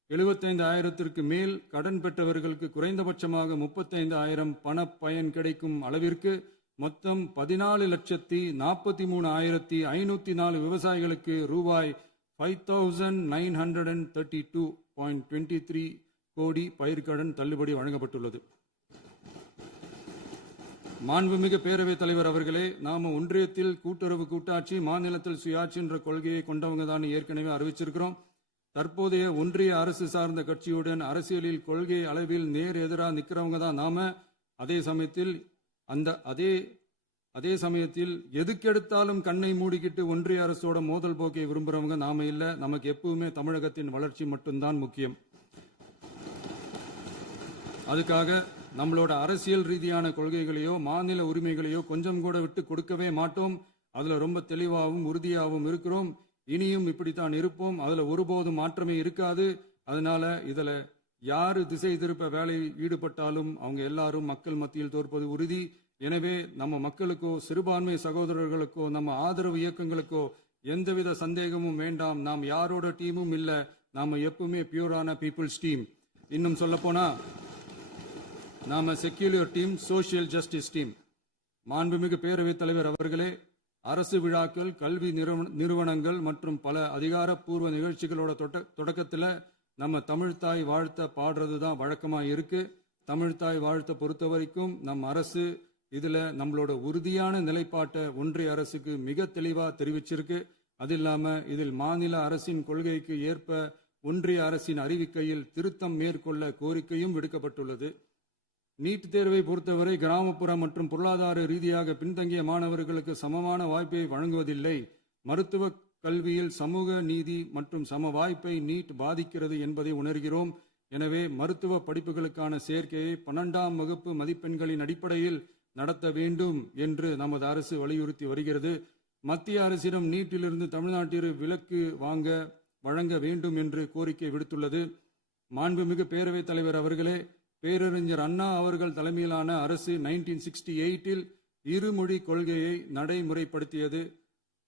75,000க்கு மேல் கடன் பெற்றவர்களுக்கு குறைந்தபட்சமாக 35,000 பண பயன் கிடைக்கும் அளவிற்கு மொத்தம் 14,43,504 விவசாயிகளுக்கு ரூபாய் 5,932.23 கோடி பயிர்கடன் தள்ளுபடி வழங்கப்பட்டுள்ளது. மாண்புமிகு பேரவைத் தலைவர் அவர்களே, நாம ஒன்றியத்தில் கூட்டுறவு கூட்டாட்சி, மாநிலத்தில் சுயாட்சி என்ற கொள்கையை கொண்டவங்க தான் ஏற்கனவே அறிவிச்சிருக்கிறோம். தற்போதைய ஒன்றிய அரசு சார்ந்த கட்சியுடன் அரசியலில் கொள்கை அளவில் நேர் எதிராக நிற்கிறவங்க தான் நாம. அதே சமயத்தில் எதுக்கெடுத்தாலும் கண்ணை மூடிக்கிட்டு ஒன்றிய அரசோட மோதல் போக்கை விரும்புறவங்க நாம இல்ல. நமக்கு எப்பவுமே தமிழகத்தின் வளர்ச்சி மட்டும்தான் முக்கியம். அதுக்காக நம்மளோட அரசியல் ரீதியான கொள்கைகளையோ மாநில உரிமைகளையோ கொஞ்சம் கூட விட்டு கொடுக்கவே மாட்டோம். அதுல ரொம்ப தெளிவாகவும் உறுதியாகவும் இருக்கிறோம். இனியும் இப்படித்தான் இருப்போம். அதுல ஒருபோதும் மாற்றமே இருக்காது. அதனால இதுல யாரு திசை திருப்ப வேலையில் ஈடுபட்டாலும் அவங்க எல்லாரும் மக்கள் மத்தியில் தோற்பது உறுதி. எனவே நம்ம மக்களுக்கோ சிறுபான்மை சகோதரர்களுக்கோ நம்ம ஆதரவு இயக்கங்களுக்கோ எந்தவித சந்தேகமும் வேண்டாம். நாம் யாரோட டீமும் இல்ல. நாம எப்பவுமே பியூரான பீப்புள்ஸ் டீம். இன்னும் சொல்ல போனா நாம secular team, social justice team. மாண்புமிகு பேரவைத் தலைவர் அவர்களே, அரசு விழாக்கள், கல்வி நிறுவனங்கள் மற்றும் பல அதிகாரப்பூர்வ நிகழ்ச்சிகளோட தொடக்கத்தில் நம்ம தமிழ்தாய் வாழ்த்த பாடுறது தான் வழக்கமா இருக்கு. தமிழ்தாய் வாழ்த்த பொறுத்த வரைக்கும் நம் அரசு இதுல நம்மளோட உறுதியான நிலைப்பாட்டை ஒன்றிய அரசுக்கு மிக தெளிவா தெரிவிச்சிருக்கு. அது இல்லாம இதில் மாநில அரசின் கொள்கைக்கு ஏற்ப ஒன்றிய அரசின் அறிவிக்கையில் திருத்தம் மேற்கொள்ள கோரிக்கையும் விடுக்கப்பட்டுள்ளது. நீட் தேர்வை பொறுத்தவரை கிராமப்புற மற்றும் பொருளாதார ரீதியாக பின்தங்கிய மாணவர்களுக்கு சமமான வாய்ப்பை வழங்குவதில்லை. மருத்துவ கல்வியில் சமூக நீதி மற்றும் சம வாய்ப்பை நீட் பாதிக்கிறது என்பதை உணர்கிறோம். எனவே மருத்துவ படிப்புகளுக்கான சேர்க்கையை 12ஆம் வகுப்பு மதிப்பெண்களின் அடிப்படையில் நடத்த வேண்டும் என்று நமது அரசு வலியுறுத்தி வருகிறது. மத்திய அரசிடம் நீட்டிலிருந்து தமிழ்நாட்டிற்கு விலக்கு வழங்க வேண்டும் என்று கோரிக்கை விடுத்துள்ளது. மாண்புமிகு பேரவைத் தலைவர் அவர்களே, பேரறிஞர் அண்ணா அவர்கள் தலைமையிலான அரசு 1968 இருமொழி கொள்கையை நடைமுறைப்படுத்தியது.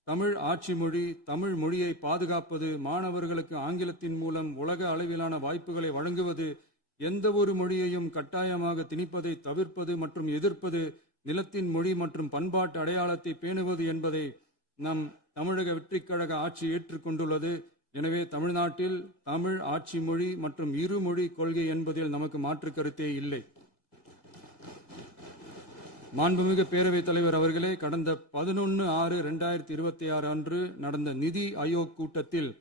தமிழ் ஆட்சி மொழி, தமிழ் மொழியை பாதுகாப்பது, மாணவர்களுக்கு ஆங்கிலத்தின் மூலம் உலக அளவிலான வாய்ப்புகளை வழங்குவது, எந்த ஒரு மொழியையும் கட்டாயமாக திணிப்பதை தவிர்ப்பது மற்றும் எதிர்ப்பது, நிலத்தின் மொழி மற்றும் பண்பாட்டு அடையாளத்தை பேணுவது என்பதை நம் தமிழக வெற்றிக் கழக ஆட்சி ஏற்றுக்கொண்டுள்ளது. எனவே தமிழ்நாட்டில் தமிழ் ஆட்சி மொழி மற்றும் இருமொழி கொள்கை என்பதில் நமக்கு மாற்று கருத்தே இல்லை. மாண்புமிகு பேரவைத் தலைவர் அவர்களே, கடந்த 11/6/2026 அன்று நடந்த நிதி ஆயோக் கூட்டத்தில்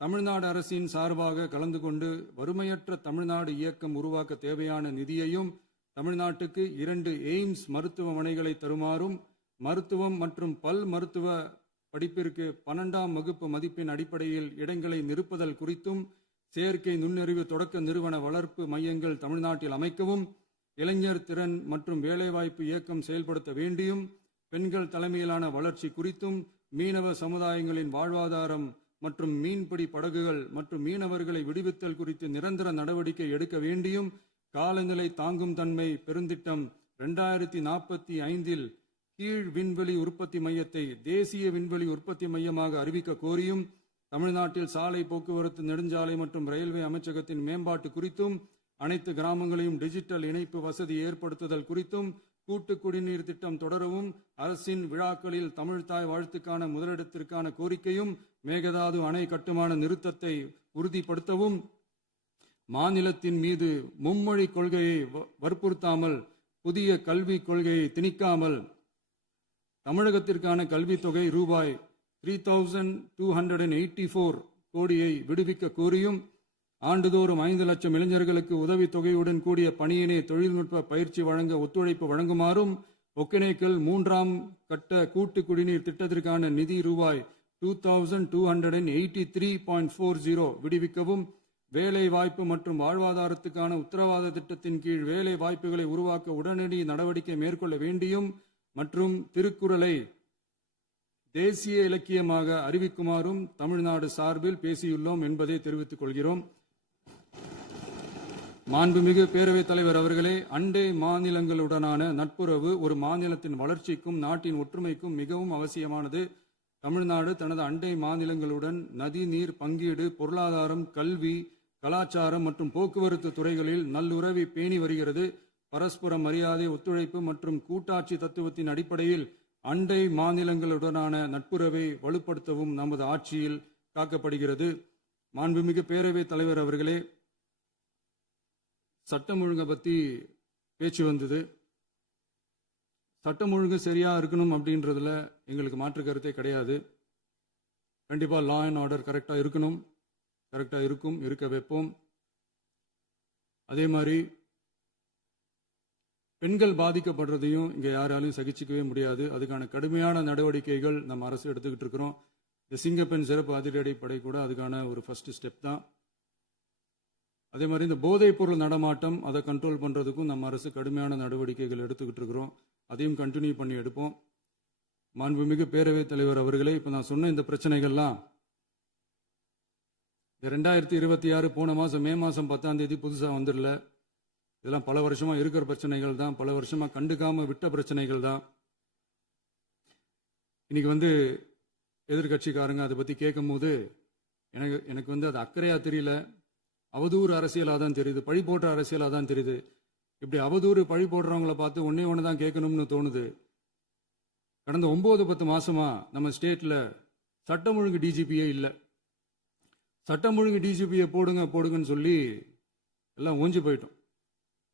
தமிழ்நாடு அரசின் சார்பாக கலந்து கொண்டு வறுமையற்ற தமிழ்நாடு இயக்கம் உருவாக்க தேவையான நிதியையும், தமிழ்நாட்டுக்கு 2 எய்ம்ஸ் மருத்துவமனைகளை தருமாறும், மருத்துவம் மற்றும் பல் மருத்துவ படிப்பிற்கு 12ஆம் வகுப்பு மதிப்பெண் அடிப்படையில் இடங்களை நிரப்புதல் குறித்தும், செயற்கை நுண்ணறிவு தொடக்க நிறுவன வளர்ப்பு மையங்கள் தமிழ்நாட்டில் அமைக்கவும், இளைஞர் திறன் மற்றும் வேலைவாய்ப்பு இயக்கம் செயல்படுத்த வேண்டியும், பெண்கள் தலைமையிலான வளர்ச்சி குறித்தும், மீனவ சமுதாயங்களின் வாழ்வாதாரம் மற்றும் மீன்பிடி படகுகள் மற்றும் மீனவர்களை விடுவித்தல் குறித்து நிரந்தர நடவடிக்கை எடுக்க வேண்டியும், காலநிலை தாங்கும் தன்மை பெருந்திட்டம் 2045 கீழ் விண்வெளி உற்பத்தி மையத்தை தேசிய விண்வெளி உற்பத்தி மையமாக அறிவிக்க கோரியும், தமிழ்நாட்டில் சாலை போக்குவரத்து, நெடுஞ்சாலை மற்றும் ரயில்வே அமைச்சகத்தின் மேம்பாட்டு குறித்தும், அனைத்து கிராமங்களையும் டிஜிட்டல் இணைப்பு வசதி ஏற்படுத்துதல் குறித்தும், கூட்டு குடிநீர் திட்டம் தொடரவும், அரசின் விழாக்களில் தமிழ்தாய் வாழ்த்துக்கான முதலிடத்திற்கான கோரிக்கையும், மேகதாது அணை கட்டுமான நிறுத்தத்தை உறுதிப்படுத்தவும், மாநிலத்தின் மீது மும்மொழி கொள்கையை வற்புறுத்தாமல் புதிய கல்விக் கொள்கையை திணிக்காமல் தமிழகத்திற்கான கல்வித் தொகை ரூபாய் 3284 கோடியை விடுவிக்க கோரியும், ஆண்டுதோறும் 5 லட்சம் இளைஞர்களுக்கு உதவித் தொகையுடன் கூடிய பணியினை தொழில்நுட்ப பயிற்சி வழங்க ஒத்துழைப்பு வழங்குமாறும், ஒகேனக்கல் 3ஆம் கட்ட கூட்டு குடிநீர் திட்டத்திற்கான நிதி ரூபாய் 2283.40 விடுவிக்கவும், வேலை வாய்ப்பு மற்றும் வாழ்வாதாரத்துக்கான உத்தரவாத திட்டத்தின் கீழ் வேலை வாய்ப்புகளை உருவாக்க உடனடி நடவடிக்கை மேற்கொள்ள வேண்டியும் மற்றும் திருக்குறளை தேசிய இலக்கியமாக அறிவிக்குமாறும் தமிழ்நாடு சார்பில் பேசியுள்ளோம் என்பதை தெரிவித்துக் கொள்கிறோம். மாண்புமிகு பேரவைத் தலைவர் அவர்களே, அண்டை மாநிலங்களுடனான நட்புறவு ஒரு மாநிலத்தின் வளர்ச்சிக்கும் நாட்டின் ஒற்றுமைக்கும் மிகவும் அவசியமானது. தமிழ்நாடு தனது அண்டை மாநிலங்களுடன் நதி நீர் பங்கீடு, பொருளாதாரம், கல்வி, கலாச்சாரம் மற்றும் போக்குவரத்து துறைகளில் நல்லுறவை பேணி வருகிறது. பரஸ்பர மரியாதை, ஒத்துழைப்பு மற்றும் கூட்டாட்சி தத்துவத்தின் அடிப்படையில் அண்டை மாநிலங்களுடனான நட்புறவை வலுப்படுத்தவும் நமது ஆட்சியில் காக்கப்படுகிறது. மாண்புமிகு பேரவைத் தலைவர் அவர்களே, சட்டம் ஒழுங்கை பற்றி பேச்சு வந்தது. சட்டம் ஒழுங்கு சரியா இருக்கணும் அப்படின்றதுல எங்களுக்கு மாற்று கருத்தே கிடையாது. கண்டிப்பா லா அண்ட் ஆர்டர் கரெக்டா இருக்கணும், கரெக்டா இருக்கும், இருக்க வைப்போம். அதே மாதிரி பெண்கள் பாதிக்கப்படுறதையும் இங்க யாராலையும் சகிச்சிக்கவே முடியாது. அதுக்கான கடுமையான நடவடிக்கைகள் நம்ம அரசு எடுத்துக்கிட்டு இருக்கிறோம். இந்த சிங்கப்பெண் சிறப்பு அதிரடி படை கூட அதுக்கான ஒரு ஃபர்ஸ்ட் ஸ்டெப் தான். அதே மாதிரி இந்த போதைப் பொருள் நடமாட்டம், அதை கண்ட்ரோல் பண்றதுக்கும் நம்ம அரசு கடுமையான நடவடிக்கைகள் எடுத்துக்கிட்டு இருக்கிறோம். அதையும் கண்டினியூ பண்ணி எடுப்போம். மாண்புமிகு பேரவைத் தலைவர் அவர்களே, இப்போ நான் சொன்ன இந்த பிரச்சனைகள்லாம் 2026 போன மாதம் மே மாதம் 10ஆம் தேதி புதுசாக வந்துடல. இதெல்லாம் பல வருஷமா இருக்கிற பிரச்சனைகள் தான், பல வருஷமா கண்டுக்காம விட்ட பிரச்சனைகள் தான். இன்னைக்கு எதிர்கட்சிக்காரங்க அதை பற்றி கேட்கும் போது எனக்கு அது அக்கறையா தெரியல, அவதூறு அரசியலாக தான் தெரியுது, பழி போடுற அரசியலாக தான் தெரியுது. இப்படி அவதூறு பழி போடுறவங்கள பார்த்து ஒன்று தான் கேட்கணும்னு தோணுது. கடந்த 9-10 மாசமா நம்ம ஸ்டேட்ல சட்டம் ஒழுங்கு டிஜிபியே இல்லை. சட்டம் ஒழுங்கு டிஜிபியை போடுங்கன்னு சொல்லி எல்லாம் ஓஞ்சி போயிட்டோம்.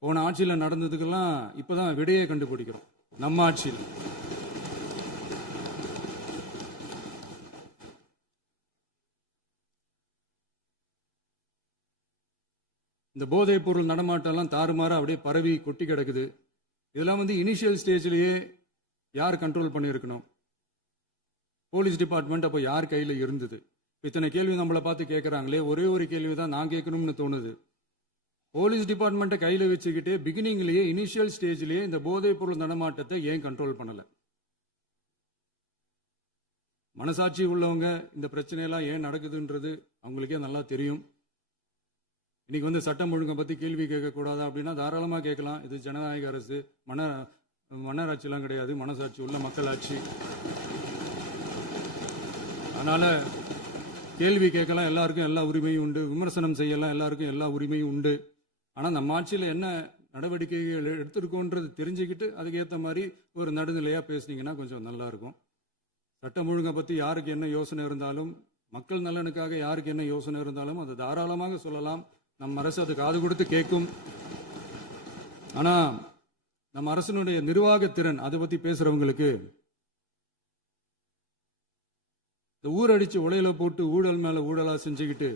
போன ஆட்சியில் நடந்ததுக்கெல்லாம் இப்பதான் விடையே கண்டுபிடிக்கிறோம் நம்ம ஆட்சியில். இந்த போதைப் பொருள் நடமாட்டம்லாம் தாறுமாறா அப்படியே பரவி கொட்டி கிடக்குது. இதெல்லாம் இனிஷியல் ஸ்டேஜ்லயே யார் கண்ட்ரோல் பண்ணியிருக்கணும்? போலீஸ் டிபார்ட்மெண்ட் அப்போ யார் கையில் இருந்தது? இத்தனை கேள்வி நம்மளை பார்த்து கேட்குறாங்களே, ஒரே ஒரு கேள்வி தான் நான் கேட்கணும்னு தோணுது. போலீஸ் டிபார்ட்மெண்ட்டை கையில் வச்சுக்கிட்டே பிகினிங்லேயே இனிஷியல் ஸ்டேஜ்லேயே இந்த போதைப் பொருள் நடமாட்டத்தை ஏன் கண்ட்ரோல் பண்ணலை? மனசாட்சி உள்ளவங்க இந்த பிரச்சனையெல்லாம் ஏன் நடக்குதுன்றது அவங்களுக்கே நல்லா தெரியும். இன்னைக்கு சட்டம் ஒழுங்கை பற்றி கேள்வி கேட்கக்கூடாதா அப்படின்னா தாராளமாக கேட்கலாம். இது ஜனநாயக அரசு, மன்னராட்சியெல்லாம் கிடையாது, மனசாட்சி உள்ள மக்களாட்சி. அதனால கேள்வி கேட்கலாம், எல்லாருக்கும் எல்லா உரிமையும் உண்டு. விமர்சனம் செய்யலாம், எல்லாருக்கும் எல்லா உரிமையும் உண்டு. ஆனால் நம்ம ஆட்சியில் என்ன நடவடிக்கைகள் எடுத்திருக்கோன்றது தெரிஞ்சுக்கிட்டு அதுக்கேற்ற மாதிரி ஒரு நடுநிலையாக பேசுனீங்கன்னா கொஞ்சம் நல்லா இருக்கும். சட்டம் ஒழுங்கை பற்றி யாருக்கு என்ன யோசனை இருந்தாலும், மக்கள் நலனுக்காக யாருக்கு என்ன யோசனை இருந்தாலும் அதை தாராளமாக சொல்லலாம். நம்ம அரசு அது காது கொடுத்து கேட்கும். ஆனால் நம்ம அரசினுடைய நிர்வாகத்திறன் அதை பற்றி பேசுறவங்களுக்கு இந்த ஊரடிச்சு உலையில போட்டு ஊழல் மேல ஊழலா செஞ்சுக்கிட்டு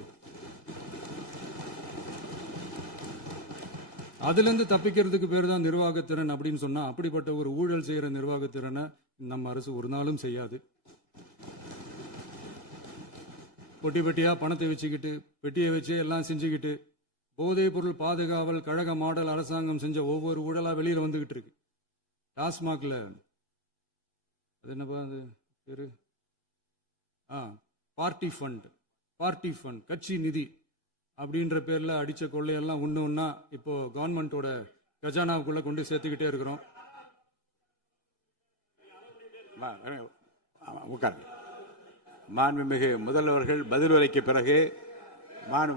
அதுல இருந்து தப்பிக்கிறதுக்கு பேர் தான் நிர்வாகத்திறன் அப்படின்னு சொன்னா, அப்படிப்பட்ட ஒரு ஊழல் செய்யற நிர்வாகத்திறனை நம்ம அரசு ஒரு நாளும் செய்யாது. பொட்டி பெட்டியா பணத்தை வச்சுக்கிட்டு, பெட்டியை வச்சு எல்லாம் செஞ்சுக்கிட்டு, போதைப் பொருள் பாதுகாவல் கழக மாடல் அரசாங்கம் செஞ்ச ஒவ்வொரு ஊழலா வெளியில வந்துகிட்டு இருக்கு. டாஸ்மாக்ல அது என்னப்பா அது பேரு, பார்ட்டி ஃபண்ட் கட்சி நிதி அப்படின்ற பேர்ல அடிச்ச கொள்ளையெல்லாம் ஒண்ணு ஒண்ணா இப்போ கவர்மெண்டோட கஜானாவுக்குள்ள கொண்டு சேர்த்துக்கிட்டே இருக்கிறோம். உட்காருங்க. மாண்புமிகு முதல்வர்கள் பதில் உரைக்கு பிறகு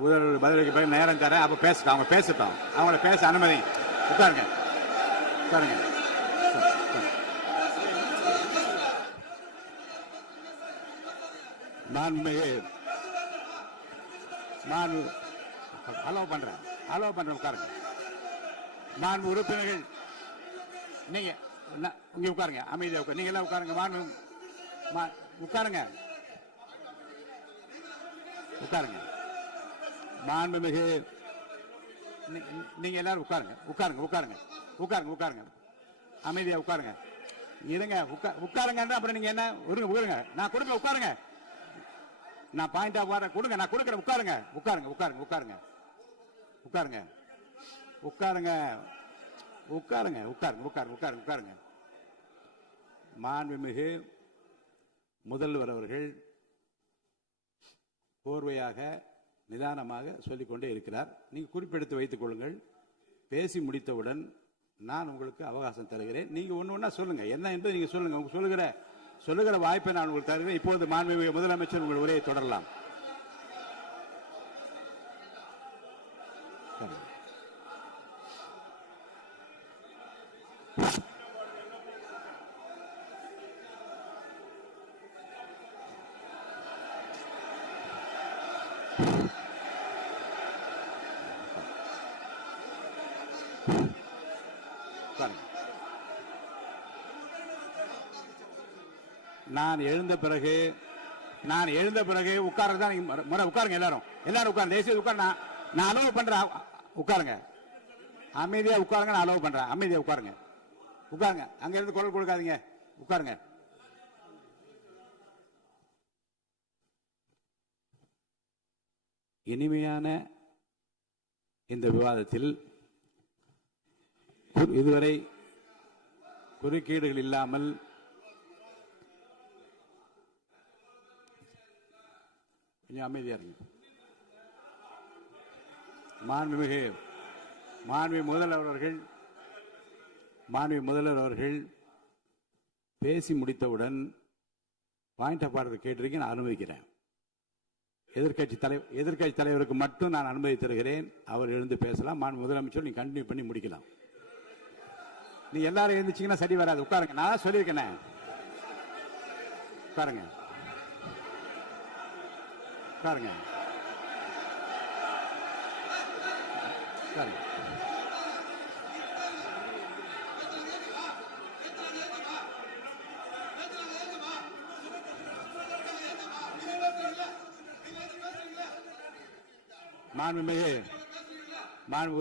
முதல்வர் பதில் உரைக்கு பிறகு நேரம் தர அப்ப பேசட்டும், அவங்க பேசட்டும், அவங்கள பேச அனுமதி. உட்காருங்க உட்காருங்க. மாண்புமிகு அலோவ் பண்றேன் உட்காருங்க. மாண்பு உறுப்பினர்கள் நீங்க இங்க உட்காருங்க, அமைதியா உட்காரு. நீங்க எல்லாம் உட்காருங்க. உட்காருங்க உட்காருங்க. மாண்புமிகு நீங்க எல்லாரும் உட்காருங்க உட்காருங்க உட்காருங்க உட்காருங்க உட்காருங்க. அமைதியா உட்காருங்க. இருங்க உட்காருங்க. அப்புறம் நீங்க என்ன உட்காருங்க. நான் கொடுப்பேன், உட்காருங்க. நான் பாயிண்ட் ஆஃப் வர கொடுங்க, நான் கொடுக்குறேன். உட்காருங்க உட்காருங்க உட்காருங்க உட்காருங்க உட்காருங்க உட்காருங்க உட்காருங்க உட்காருங்க உட்காருங்க உட்காருங்க உட்காருங்க. மாண்புமிகு முதல்வர் அவர்கள் போர்வையாக நிதானமாக சொல்லிக்கொண்டே இருக்கிறார். நீங்க குறிப்பெடுத்து வைத்துக் கொள்ளுங்கள். பேசி முடித்தவுடன் நான் உங்களுக்கு அவகாசம் தருகிறேன். நீங்க ஒன்னு ஒன்னா சொல்லுங்க, என்ன என்பது நீங்க சொல்லுங்க. உங்க சொல்லுகிற வாய்ப்பை நான் உங்களுக்கு தருகிறேன். இப்போது மாண்புமிகு முதலமைச்சர் உங்கள் உரையை தொடரலாம். நான் எழுந்த பிறகு உட்கார்றதா முறை. உட்காருங்க எல்லாரும் உட்காருங்க. தேசிய உட்கார். நான் அலோவ் பண்றேன். உட்காருங்க, அமைதியா உட்காருங்க. நான் அலோவ் பண்றேன், அமைதியா உட்காருங்க உட்காருங்க. அங்க இருந்து குரல் கொடுக்காதீங்க, உட்காருங்க. இனிமையான இந்த விவாதத்தில் இதுவரை குறுக்கீடுகள் இல்லாமல் கொஞ்சம் அமைதியா இருங்க. மாண்புமிகு முதல்வர் அவர்கள் பேசி முடித்தவுடன் பாயிண்ட் ஆஃப் ஆர்டர் கேட்டிருக்கீங்க, நான் அனுமதிக்கிறேன். எதிர்க்கட்சி தலைவருக்கு மட்டும் நான் அனுமதி தருகிறேன். அவர் எழுந்து பேசலாம். மாண்பு முதலமைச்சர் நீங்க கண்டினியூ பண்ணி முடிக்கலாம். நீ எல்லாரும் எழுந்துச்சீங்கன்னா சரி வராது. உட்காருங்க. நான் சொல்லியிருக்கேன். உட்காருங்க உட்காருங்க உட்காருங்க. மாண்பு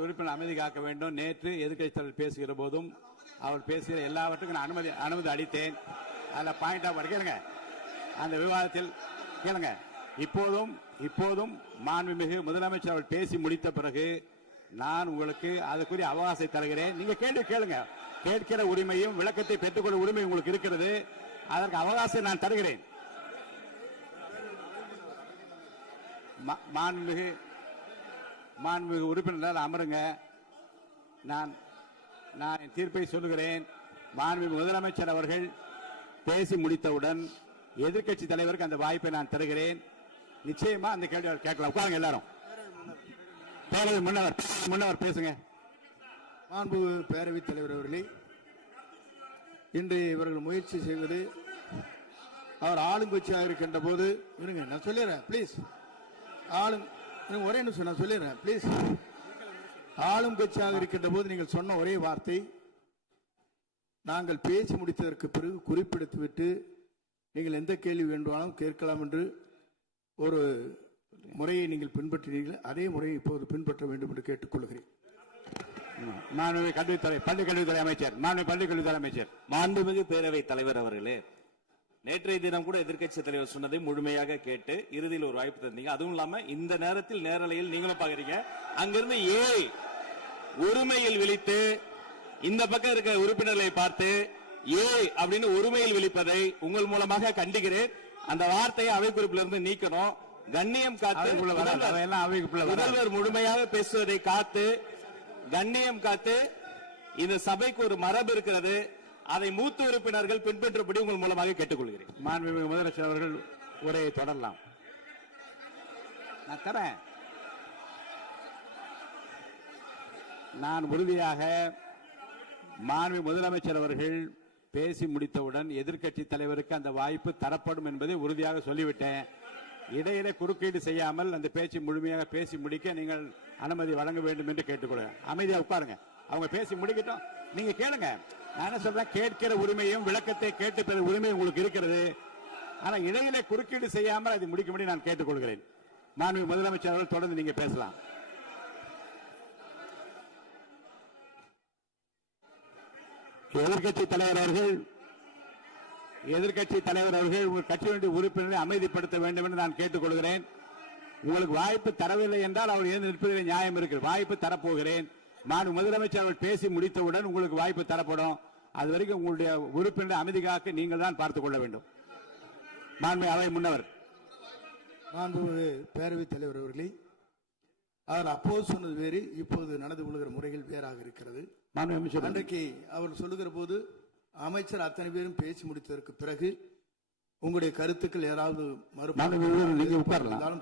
உறுப்பினர் அமைதி காக்க வேண்டும். நேற்று எதிர்க்கட்சி தலைவர் பேசுகிற போதும் அவர் பேசுகிற எல்லாவற்றுக்கும் நான் அனுமதி அளித்தேன். அதுல பாயிண்ட் ஆஃப் கேளுங்க. அந்த விவாதத்தில் கேளுங்க. இப்போதும் மாண்புமிகு முதலமைச்சர் அவர் பேசி முடித்த பிறகு நான் உங்களுக்கு அதுக்குரிய அவகாசத்தை தருகிறேன். நீங்க கேள்வி கேளுங்க. கேட்கிற உரிமையும் விளக்கத்தை பெற்றுக்கொள்ள உரிமை உங்களுக்கு இருக்கிறது. அதற்கு அவகாசம் நான் தருகிறேன். மாண்புமிகு உறுப்பினர் அமருங்க. நான் என் தீர்ப்பை சொல்லுகிறேன். மாண்புமிகு முதலமைச்சர் அவர்கள் பேசி முடித்தவுடன் எதிர்க்கட்சி தலைவருக்கு அந்த வாய்ப்பை நான் தருகிறேன். நிச்சயமா அந்த கேள்வி கேட்கலாம். உட்காருங்க எல்லாரும். முன்னவர் பேசுங்க. மாண்பு பேரவைத் தலைவர் அவர்களே, இன்று இவர்கள் முயற்சி செய்வது அவர் ஆளுங்கட்சியாக இருக்கின்ற போது இருங்க, நான் சொல்லிடுறேன் பிளீஸ். ஒரே நிமிஷம் நான் சொல்லிடுறேன் பிளீஸ். ஆளும் கட்சியாக இருக்கின்ற போது நீங்கள் சொன்ன ஒரே வார்த்தை, நாங்கள் பேசி முடித்ததற்கு பிறகு குறிப்பிடுத்துவிட்டு நீங்கள் எந்த கேள்வி வேண்டுமானாலும் கேட்கலாம் என்று ஒரு முறையை நீங்கள் பின்பற்றினீர்கள். அதே முறையை இப்போது பின்பற்ற வேண்டும் என்று கேட்டுக்கொள்கிறேன். பள்ளிக்கல்வித்துறை அமைச்சர், மாண்புமிகு பேரவைத் தலைவர் அவர்களே, நேற்றைய தினம் கூட எதிர்க்கட்சி தலைவர் சொன்னதை முழுமையாக கேட்டு இறுதியில் ஒரு வாய்ப்பு தந்தீங்க. அதுவும் இல்லாம இந்த நேரத்தில் நேரலையில் நீங்களும் பாக்குறீங்க. அங்கிருந்து ஒருமையில் விழித்து இந்த பக்கம் இருக்க உறுப்பினர்களை பார்த்து அப்படின்னு ஒருமையில் விழிப்பதை உங்கள் மூலமாக கண்டிக்கிறேன். அந்த வார்த்தையை அவை குறிப்பிலிருந்து நீக்கணும். கண்ணியம் காத்து முதல்வர் முழுமையாக பேசுவதை காத்து கண்ணியம் காத்து இந்த சபைக்கு ஒரு மரபு இருக்கிறது. அதை மூத்த உறுப்பினர்கள் பின்பற்றும்படி உங்கள் மூலமாக கேட்டுக்கொள்கிறேன். மாண்புமிகு முதலமைச்சர் அவர்கள் உரையை தொடரலாம். நான் தரேன். நான் உறுதியாக மாண்புமிகு முதலமைச்சர் அவர்கள் பேசி முடித்தவுடன் எதிர்க்கட்சி தலைவருக்கு அந்த வாய்ப்பு தரப்படும் என்பதை உறுதியாக சொல்லிவிட்டேன். இடையிலே குறுக்கீடு செய்யாமல் அந்த பேச்சு முழுமையாக பேசி முடிக்க நீங்கள் அனுமதி வழங்க வேண்டும் என்று கேட்டுக்கொள்கிறேன். அமைதியா உட்காருங்க. அவங்க பேசி முடிக்கட்டும், நீங்க கேளுங்க. நான் என்ன சொல்றேன், கேட்கிற உரிமையும் விளக்கத்தை கேட்டு பெற உரிமை உங்களுக்கு இருக்கிறது. ஆனா இடையிலே குறுக்கீடு செய்யாமல் அதை முடிக்கும்படி நான் கேட்டுக்கொள்கிறேன். மாண்புமிகு முதலமைச்சர் அவர்கள் தொடர்ந்து நீங்க பேசலாம். எதிர்க்கட்சி தலைவர் அவர்கள் உங்கள் கட்சியினுடைய உறுப்பினரை அமைதிப்படுத்த வேண்டும் என்று நான் கேட்டுக்கொள்கிறேன். உங்களுக்கு வாய்ப்பு தரவில்லை என்றால் அவர் எழுந்து நிற்பதில் நியாயம் இருக்கிறது. வாய்ப்பு தரப்போகிறேன். மாண்புமிகு முதலமைச்சர் அவர்கள் பேசி முடித்தவுடன் உங்களுக்கு வாய்ப்பு தரப்படும். அது வரைக்கும் உங்களுடைய உறுப்பினரை அமைதி காக்க நீங்கள் தான் பார்த்துக் கொள்ள வேண்டும். மாண்புமிகு அவை முன்னவர். மாண்புமிகு பேரவைத் தலைவர் அவர்களே, அவர் அப்போது சொன்னது வேறு, இப்போது நடந்து கொள்கிற முறைகள் வேறாக இருக்கிறது. அன்றைக்கு அவர் சொல்லுகிற போது அமைச்சர் அத்தனை பேரும் பேசி முடித்ததற்கு பிறகு உங்களுடைய கருத்துக்கள் ஏதாவது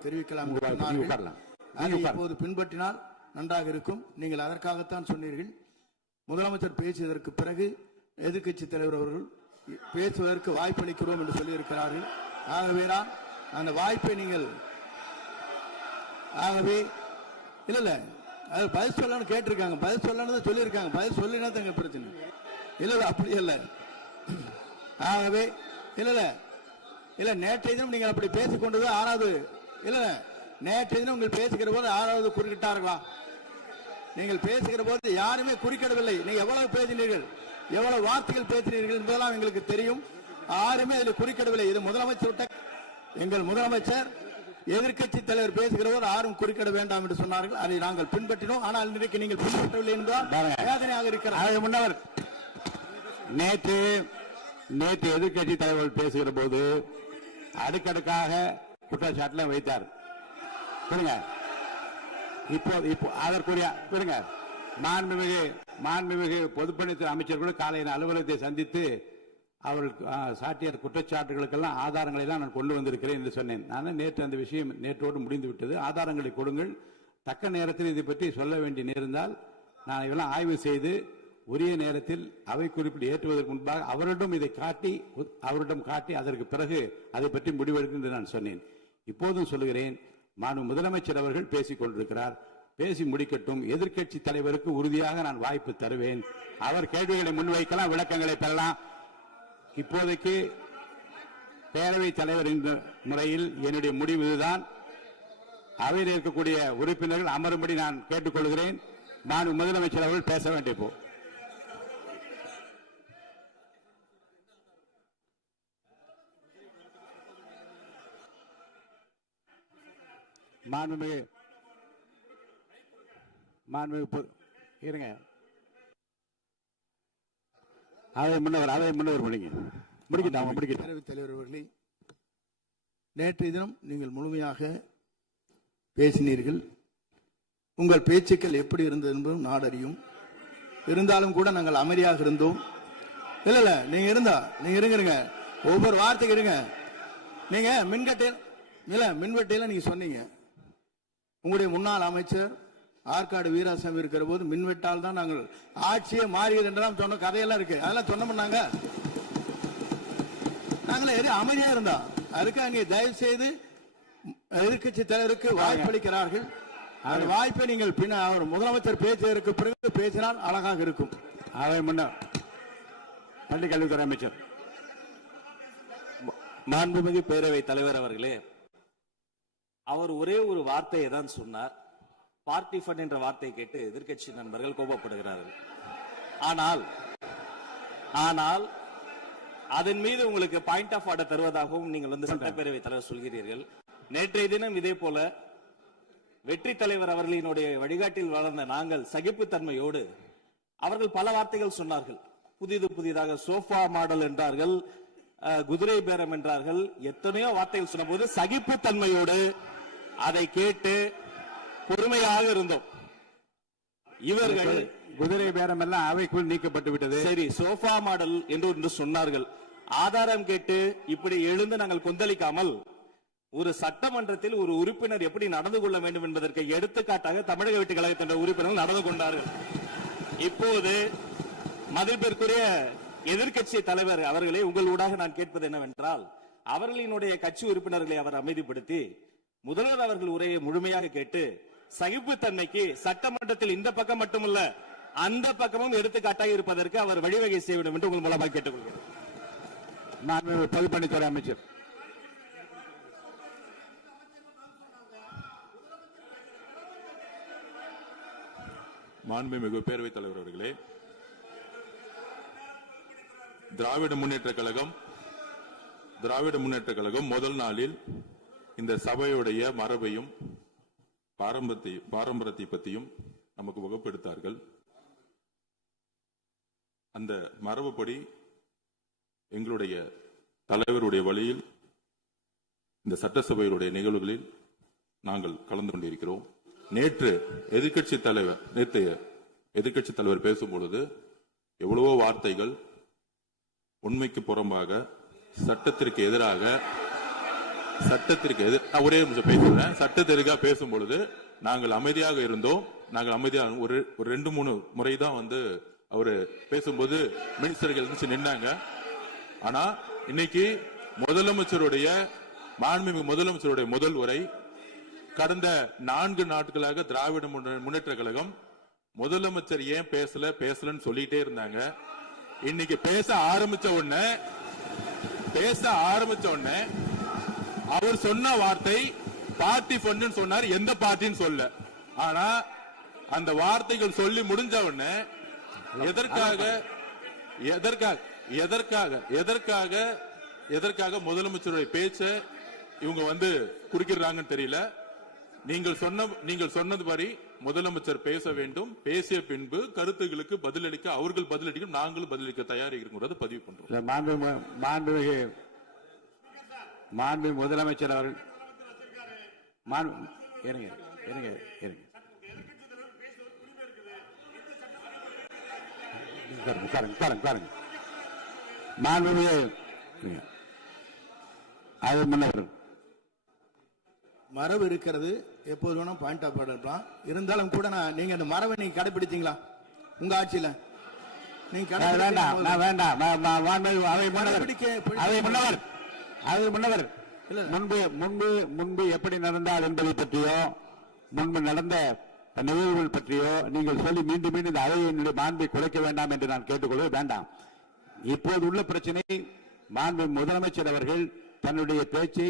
தெரிவிக்கலாம். இப்போது பின்பற்றினால் நன்றாக இருக்கும். நீங்கள் அதற்காகத்தான் சொன்னீர்கள். முதலமைச்சர் பேசியதற்கு பிறகு எதிர்க்கட்சி தலைவர் அவர்கள் பேசுவதற்கு வாய்ப்பளிக்கிறோம் என்று சொல்லியிருக்கிறார்கள். ஆகவேதான் அந்த வாய்ப்பை நீங்கள் இல்ல அது பதில் சொல்லணும்னு கேட்டிருக்காங்க. பதில் சொல்லணும் சொல்லியிருக்காங்க. பதில் சொல்லினா தங்க பிரச்சனை இல்ல. அப்படி இல்ல. ஆகவே இல்ல நேற்றைய தினம் நீங்கள் அப்படி பேசிக் கொண்டது ஆறாவது இல்ல. நேற்றைய தினம் நீங்கள் பேசுகிற போது ஆறாவது குறுக்கிட்டார்களா? நீங்கள் பேசுகிற போது யாருமே குறுக்கிடவில்லை. நீங்க எவ்வளவு பேசினீர்கள், எவ்வளவு வார்த்தைகள் பேசினீர்கள் என்பதெல்லாம் எங்களுக்கு தெரியும். யாருமே அதில் குறுக்கிடவில்லை. இது முதலமைச்சர், எங்கள் முதலமைச்சர் எதிர்க்கட்சி தலைவர் பேசுகிறவர் யாரும் குறுக்கிட வேண்டாம் என்று சொன்னார்கள். அதை நாங்கள் பின்பற்றினோம். ஆனால் இன்றைக்கு நீங்கள் பின்பற்றவில்லை என்றால் வேதனையாக இருக்கிறார். முன்னவர் நேற்று எதிர்க்கட்சி தலைவர் பேசுகிற போது அடுக்கடுக்காக குற்றச்சாட்டுல வைத்தார். இப்போ அதற்குரிய மாண்புமிகு பொதுப்பணித்துறை அமைச்சர் கூட காலையில் அலுவலகத்தை சந்தித்து அவர்கள் சாட்டிய குற்றச்சாட்டுகளுக்கெல்லாம் ஆதாரங்களை எல்லாம் நான் கொண்டு வந்திருக்கிறேன் என்று சொன்னேன். நான் நேற்று அந்த விஷயம் நேற்றோடு முடிந்து விட்டது. ஆதாரங்களை கொடுங்கள். தக்க நேரத்தில் இதை பற்றி சொல்ல வேண்டிய நேர்ந்தால் நான் இதெல்லாம் ஆய்வு செய்து உரிய நேரத்தில் அவை குறிப்பிட்டு ஏற்றுவதற்கு முன்பாக அவரிடம் காட்டி அதற்கு பிறகு அதை பற்றி முடிவெடுக்கும் என்று நான் சொன்னேன். இப்போதும் சொல்லுகிறேன், மாண்புமிகு முதலமைச்சர் அவர்கள் பேசிக் கொண்டிருக்கிறார். பேசி முடிக்கட்டும். எதிர்க்கட்சி தலைவருக்கு உறுதியாக நான் வாய்ப்பு தருவேன். அவர் கேள்விகளை முன்வைக்கலாம், விளக்கங்களை பெறலாம். இப்போதைக்கு பேரவைத் தலைவர் என்ற முறையில் என்னுடைய முடிவு இதுதான். அவையில் இருக்கக்கூடிய உறுப்பினர்கள் அமரும்படி நான் கேட்டுக்கொள்கிறேன். நான் முதலமைச்சர் அவர்கள் பேச வேண்டிய போ இருங்க. அவை முன்னவர் பேரவைத் தலைவர் அவர்களே, நேற்றைய தினம் நீங்கள் முழுமையாக பேசினீர்கள். உங்கள் பேச்சுக்கள் எப்படி இருந்தது என்பதும் நாடறியும். இருந்தாலும் கூட நாங்கள் அமைதியாக இருந்தோம். இல்ல நீங்க இருங்க. ஒவ்வொரு வார்த்தைக்கு இருங்க. நீங்க மின்வெட்டையில நீங்க சொன்னீங்க. உங்களுடைய முன்னாள் அமைச்சர் ஆற்காடு வீராசாமி இருக்கிற போது மின்வெட்டால் தான் நாங்கள் ஆட்சியே மாறியது என்றெல்லாம் சொன்ன கதையெல்லாம் இருக்கு. அதெல்லாம் சொன்னோம்னாங்க. நாங்களே அமைதியா இருந்தோம். அதுக்காக நீங்க தயவு செய்து எதிர்க்கட்சி தலைவருக்கு வாய்ப்பளிக்கிறார்கள். அந்த வாய்ப்பை நீங்கள் அவர் முதலமைச்சர் பேசியதற்கு பிறகு பேசினால் அழகாக இருக்கும். அதை முன்னர் பள்ளிக்கல்வித்துறை அமைச்சர். மாண்புமிகு பேரவைத் தலைவர் அவர்களே, அவர் ஒரே ஒரு வார்த்தையை தான் சொன்னார். பார்ட்டி ஃபண்ட் என்ற வார்த்தையை கேட்டு எதிர்க்கட்சி நண்பர்கள் கோபப்படுகிறார்கள். ஆனால் அதன் மீது உங்களுக்கு பாயிண்ட் ஆஃப் ஆர்டர் தருவதாகவும் நீங்கள் சட்டப்பேரவைத் தலைவர் சொல்கிறீர்கள். நேற்றைய தினம் இதே போல வெற்றி தலைவர் அவர்களினுடைய வழிகாட்டில் வளர்ந்த நாங்கள் சகிப்புத்தன்மையோடு அவர்கள் பல வார்த்தைகள் சொன்னார்கள். புதிதாக சோஃபா மாடல் என்றார்கள், குதிரை பேரம் என்றார்கள், எத்தனையோ வார்த்தைகள் சொன்ன போது சகிப்புத்தன்மையோடு அதை கேட்டு பொறுமையாக இருந்தோம். இவர்கள் குதிரை பேரம் எல்லாம் அவைக்குள் நீக்கப்பட்டு விட்டது. சரி, சோஃபா மாடல் என்று சொன்னார்கள். ஆதாரம் கேட்டு இப்படி எழுந்து நாங்கள் கொந்தளிக்காமல் ஒரு சட்டமன்றத்தில் ஒரு உறுப்பினர் எப்படி நடந்து கொள்ள வேண்டும் என்பதற்கு எடுத்துக்காட்டாக தமிழக வெற்றி கழகத்தின் உறுப்பினர்கள் நடந்து கொண்டார்கள். இப்போது மதிப்பிற்குரிய எதிர்க்கட்சி தலைவர் அவர்களே, உங்கள் ஊடாக நான் கேட்பது என்னவென்றால், அவர்களினுடைய கட்சி உறுப்பினர்களை அவர் அமைதிப்படுத்தி முதல்வர் அவர்கள் உரையை முழுமையாக கேட்டு சகிப்புத்தன்மைக்கு சட்டமன்றத்தில் இந்த பக்கம் மட்டுமல்ல அந்த பக்கமும் எடுத்துக்காட்டாக இருப்பதற்கு அவர் வழிவகை செய்ய வேண்டும் என்று உங்கள் மூலமாக கேட்டுக்கொள்கிறேன். பொதுப்பணித்துறை அமைச்சர். மாண்புமிகு பேரவைத் தலைவர் அவர்களே, திராவிட முன்னேற்ற கழகம் முதல் நாளில் இந்த சபையுடைய மரபையும் பாரம்பரியத்தை பற்றியும் நமக்கு வகுப்பெடுத்தார்கள். அந்த மரபுப்படி எங்களுடைய தலைவருடைய வழியில் இந்த சட்டசபையுடைய நிகழ்வுகளில் நாங்கள் கலந்து கொண்டிருக்கிறோம். நேற்றைய எதிர்க்கட்சி தலைவர் பேசும்பொழுது எவ்வளவோ வார்த்தைகள் உண்மைக்கு புறம்பாக சட்டத்திற்கு எதிராக ஒரே நிமிஷம் பேசுறேன். சட்டத்திற்காக பேசும்பொழுது நாங்கள் அமைதியாக இருந்தோம். ஒரு 2-3 முறை தான் அவரு பேசும்போது மினிஸ்டர்கள் நின்னாங்க. ஆனா இன்னைக்கு மாண்புமிகு முதலமைச்சருடைய முதல் உரை, கடந்த 4 நாட்களாக திராவிட முன்னேற்ற கழகம் முதலமைச்சர் ஏன் பேசலன்னு சொல்லிட்டே இருந்தாங்க. இன்னைக்கு பேச ஆரம்பிச்ச உடனே அவர் சொன்ன வார்த்தை பார்ட்டி ஃபண்ட் சொன்னார். எந்த பார்ட்டின்னு சொல்ல. ஆனா அந்த வார்த்தைகள் சொல்லி முடிஞ்ச உடனே எதற்காக முதலமைச்சருடைய பேச்ச இவங்க குறுக்கிறாங்கன்னு தெரியல. நீங்கள் சொன்னதுபடி முதலமைச்சர் பேச வேண்டும். பேசிய பின்பு கருத்துகளுக்கு பதிலளிக்க அவர்கள் பதிலளிக்கும், நாங்களும் பதிலளிக்க தயாராக இருக்கிறது பதிவு பண்றோம். மாண்புமிகு முதலமைச்சர் அவர்கள் மரபு இருக்கிறது, எப்போது வேணும் பாயிண்ட் ஆஃப் ஆர்டர் இருக்கலாம். இருந்தாலும் கூட நீங்க அந்த மரபை நீங்க கடைபிடித்தீங்களா உங்க ஆட்சியில? நீங்க முன்பு எப்படி நடந்தால் என்பதை பற்றியோ முன்பு நடந்த நிகழ்வுகள் பற்றியோ நீங்கள் சொல்லி மீண்டும் மீண்டும் இந்த அவையினுடைய மாண்பை குறைக்க வேண்டாம் என்று நான் கேட்டுக்கொள்வது வேண்டாம். இப்போது உள்ள பிரச்சனை, மாண்பு முதலமைச்சர் அவர்கள் தன்னுடைய பேச்சை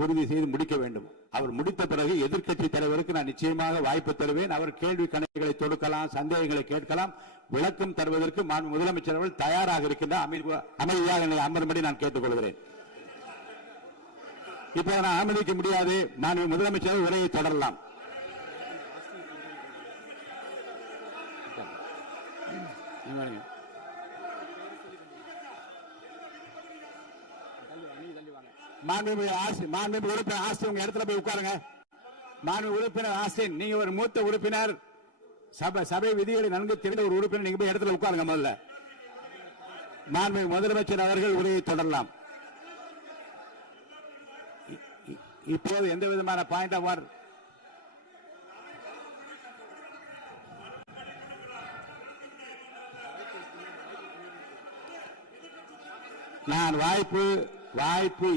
உறுதி செய்து முடிக்க வேண்டும். அவர் முடித்த பிறகு எதிர்க்கட்சி தலைவருக்கு நான் நிச்சயமாக வாய்ப்பு தருவேன். அவர் கேள்வி கணக்குகளை தொடுக்கலாம், சந்தேகங்களை கேட்கலாம். விளக்கம் தருவதற்கு மாண்பு முதலமைச்சர் அவர்கள் தயாராக இருக்கின்ற அமைதியாக என்னை அமரும்படி நான் கேட்டுக்கொள்கிறேன். இப்போ நான் அனுமதிக்க முடியாது. மாண்பு முதலமைச்சர் உரையை தொடரலாம். மாண்புமிகு உறுப்பினர் ஆஸ்டின் உங்க இடத்துல போய் உட்காருங்க. மாண்புமிகு உறுப்பினர் ஆஸ்டின், நீங்க ஒரு மூத்த உறுப்பினர், சபை விதிகளை நன்கு தெரிந்த ஒரு உறுப்பினர், நீங்க போய் இடத்துல உட்காருங்க முதல்ல. மாண்புமிகு முதலமைச்சர் அவர்கள் உரையை தொடரலாம். இப்போது எந்த விதமான பாயிண்ட் ஆஃப் ஆர்டர் நான் வாய்ப்பு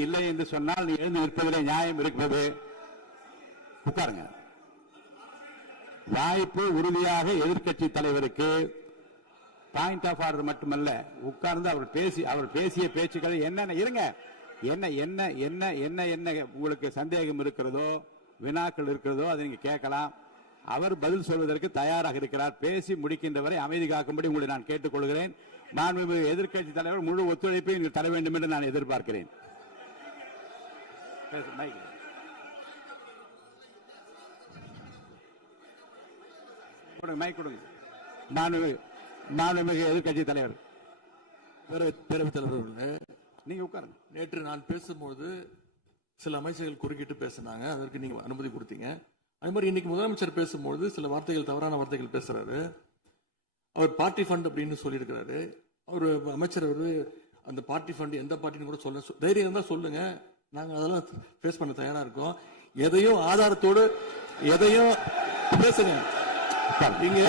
இல்லை என்று சொன்னால் நீ எழுந்து நிற்பதிலே நியாயம் இருக்கிறது. உட்காருங்க. வாய்ப்பு உறுதியாக எதிர்க்கட்சி தலைவருக்கு பாயிண்ட் ஆஃப் ஆர்டர் மட்டுமல்ல, உட்கார்ந்து அவர் பேசிய பேச்சுக்களை என்னென்ன இருங்க, என்ன என்ன என்ன என்ன என்ன உங்களுக்கு சந்தேகம் இருக்கிறதோ, வினாக்கள் இருக்கிறதோ அதை நீங்க கேட்கலாம். அவர் பதில் சொல்வதற்கு தயாராக இருக்கிறார். பேசி முடிக்கின்ற வரை அமைதி காக்கும்படி உங்களை நான் கேட்டுக்கொள்கிறேன். மாண்புமிகு எதிர்க்கட்சி தலைவர் முழு ஒத்துழைப்பை நீங்கள் தர வேண்டும் என்று நான் எதிர்பார்க்கிறேன். மாண்புமிகு எதிர்க்கட்சி தலைவர், பேரவைத் தலைவர், நீங்க உட்காருங்க. நேற்று நான் பேசும்போது சில அமைச்சர்கள் குறுக்கிட்டு பேசினாங்க. அதற்கு நீங்க அனுமதி கொடுத்தீங்க. அது மாதிரி இன்னைக்கு முதலமைச்சர் பேசும்போது சில வார்த்தைகள், தவறான வார்த்தைகள் பேசுறாரு. அவர் பார்ட்டி ஃபண்ட் அப்படின்னு சொல்லியிருக்கிறாரு. அவர் அமைச்சர் அந்த பார்ட்டி ஃபண்ட் எந்த பார்ட்டின்னு கூட சொல்ல தைரியம் இருந்தா சொல்லுங்க, நாங்க அதெல்லாம் ஃபேஸ் பண்ண தயாரா இருக்கோம். எதையும் ஆதாரத்தோடு எதையும் பேசுங்க. நீங்க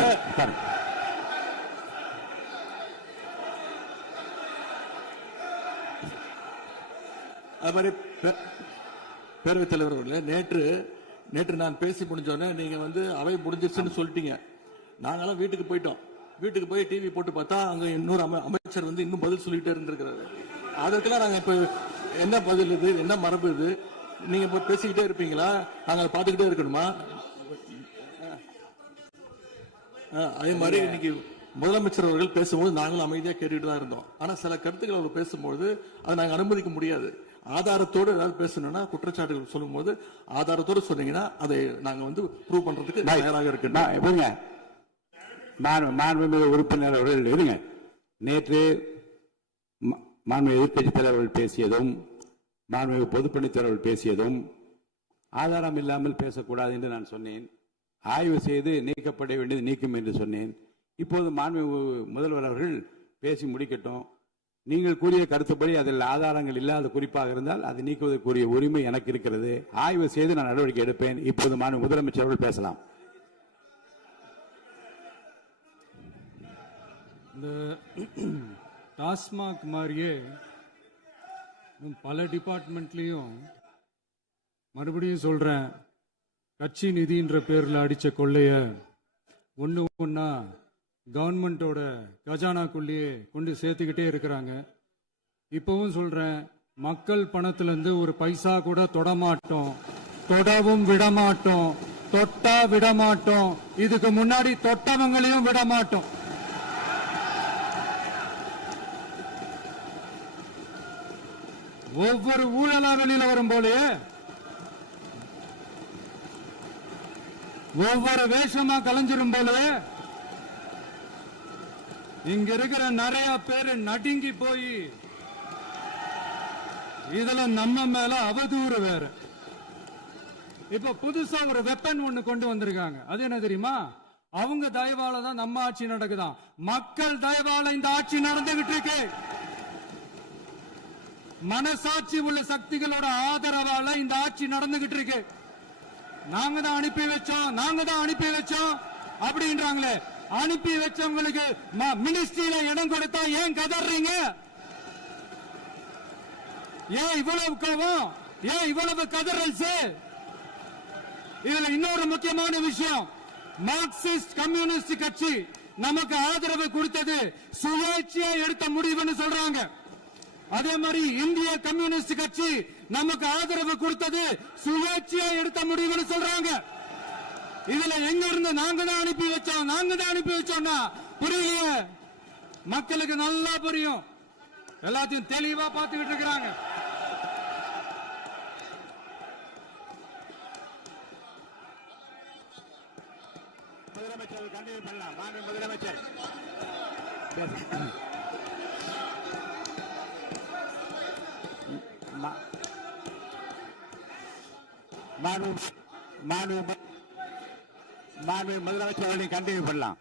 அது மாதிரி பேரவைத் தலைவர் அவர்களே, நேற்று நான் பேசி முடிஞ்சோடனே நீங்க அவை முடிஞ்சிருச்சுன்னு சொல்லிட்டீங்க. நாங்கெல்லாம் வீட்டுக்கு போயிட்டோம். வீட்டுக்கு போய் டிவி போட்டு பார்த்தா அங்க இன்னொரு அமைச்சர் இன்னும் பதில் சொல்லிட்டே இருந்திருக்கிறாரு. அதற்கெல்லாம் நாங்க இப்ப என்ன பதில் இது, என்ன மரபு இது? நீங்க இப்ப பேசிக்கிட்டே இருப்பீங்களா? நாங்க பாத்துக்கிட்டே இருக்கணுமா? அதே மாதிரி இன்னைக்கு முதலமைச்சர் அவர்கள் பேசும்போது நாங்களும் அமைதியா கேட்டுட்டு தான் இருந்தோம். ஆனா சில கருத்துக்கள் அவர் பேசும்போது அதை நாங்க அனுமதிக்க முடியாது. ஆதாரத்தோடு ஏதாவது பேசணும்னா, குற்றச்சாட்டுகள் சொல்லும் போது ஆதாரத்தோடு சொன்னீங்கன்னா அதை நாங்க ப்ரூவ் பண்றதுக்கு தயாராக இருக்கு. மாண்புமிகு உறுப்பினர் அவர்கள் இருங்க. நேற்று மாண்புமிகு எதிர்க்கட்சித் தலைவர்கள் பேசியதும், மாண்புமிகு பொதுப்பணித் தலைவர்கள் பேசியதும் ஆதாரம் இல்லாமல் பேசக்கூடாது என்று நான் சொன்னேன். ஆய்வு செய்து நீக்கப்பட வேண்டியது நீக்கும் என்று சொன்னேன். இப்போது மாண்புமிகு முதல்வர் அவர்கள் பேசி முடிக்கட்டும். நீங்கள் கூறிய கருத்துப்படி அதில் ஆதாரங்கள் இல்லாத குறிப்பாக இருந்தால் அதை நீக்குவதற்குரிய உரிமை எனக்கு இருக்கிறது. ஆய்வு செய்து நான் நடவடிக்கை எடுப்பேன். இப்போது மாண்புமிகு முதலமைச்சர் அவர்கள் பேசலாம். இந்த டாஸ்மாக் மாதிரியே பல டிபார்ட்மெண்ட்லயும், மறுபடியும் சொல்றேன், கட்சி நிதின்ற பேர்ல அடிச்ச கொள்ளைய ஒன்னா கவர்மெண்டோட கஜானாக்குள்ளேயே கொண்டு சேர்த்துக்கிட்டே இருக்கிறாங்க. இப்பவும் சொல்றேன், மக்கள் பணத்திலிருந்து ஒரு பைசா கூட தொடமாட்டோம், தொடவும் விடமாட்டோம், தொட்டா விடமாட்டோம். இதுக்கு முன்னாடி தொட்டவங்களையும் விடமாட்டோம். ஒவ்வொரு ஊழலா வெளியில வரும் போலே, ஒவ்வொரு வேஷமா கலைஞ்சிரும் போலே, இங்க இருக்கிற நிறைய பேரு நடுங்கி போய் இதுல நம்ம மேல அவதூறு வேற. இப்ப புதுசா ஒரு வெப்பன் ஒண்ணு கொண்டு வந்திருக்காங்க. அது என்ன தெரியுமா? அவங்க தயவால தான் நம்ம ஆட்சி நடக்குதாம். மக்கள் தயவால இந்த ஆட்சி நடந்துகிட்டு இருக்கு. மனசாட்சி உள்ள சக்திகளோட ஆதரவால இந்த ஆட்சி நடந்துகிட்டு இருக்கு. நாங்க தான் அனுப்பி வச்சோம் அப்படின்றாங்களே. அனுப்பி வச்சவங்களுக்கு மினிஸ்ட்ரியில இடம் கொடுத்தா ஏன் கதறீங்க? ஏன் இவ்வளவு கோவம்? ஏன் இவ்வளவு கதறல்ஸ்? இதுல இன்னொரு முக்கியமான விஷயம், மார்க்சிஸ்ட் கம்யூனிஸ்ட் கட்சி நமக்கு ஆதரவு கொடுத்தது சுயேட்சையா எடுத்த முடிவுன்னு சொல்றாங்க. அதே மாதிரி இந்திய கம்யூனிஸ்ட் கட்சி நமக்கு ஆதரவு கொடுத்தது சுயேட்சையா எடுத்த முடிவுன்னு சொல்றாங்க. இதுல எங்க இருந்து நாங்க தான் அனுப்பி வச்சோம்னா புரியலையே. மக்களுக்கு நல்லா புரியும். எல்லாத்தையும் தெளிவா பார்த்துக்கிட்டு இருக்கிறாங்க. முதலமைச்சர் கண்டினியூ பண்ணலாம். மாண்புமிகு முதலமைச்சர் முதலமைச்சர் கண்டினியூ பண்ணலாம்.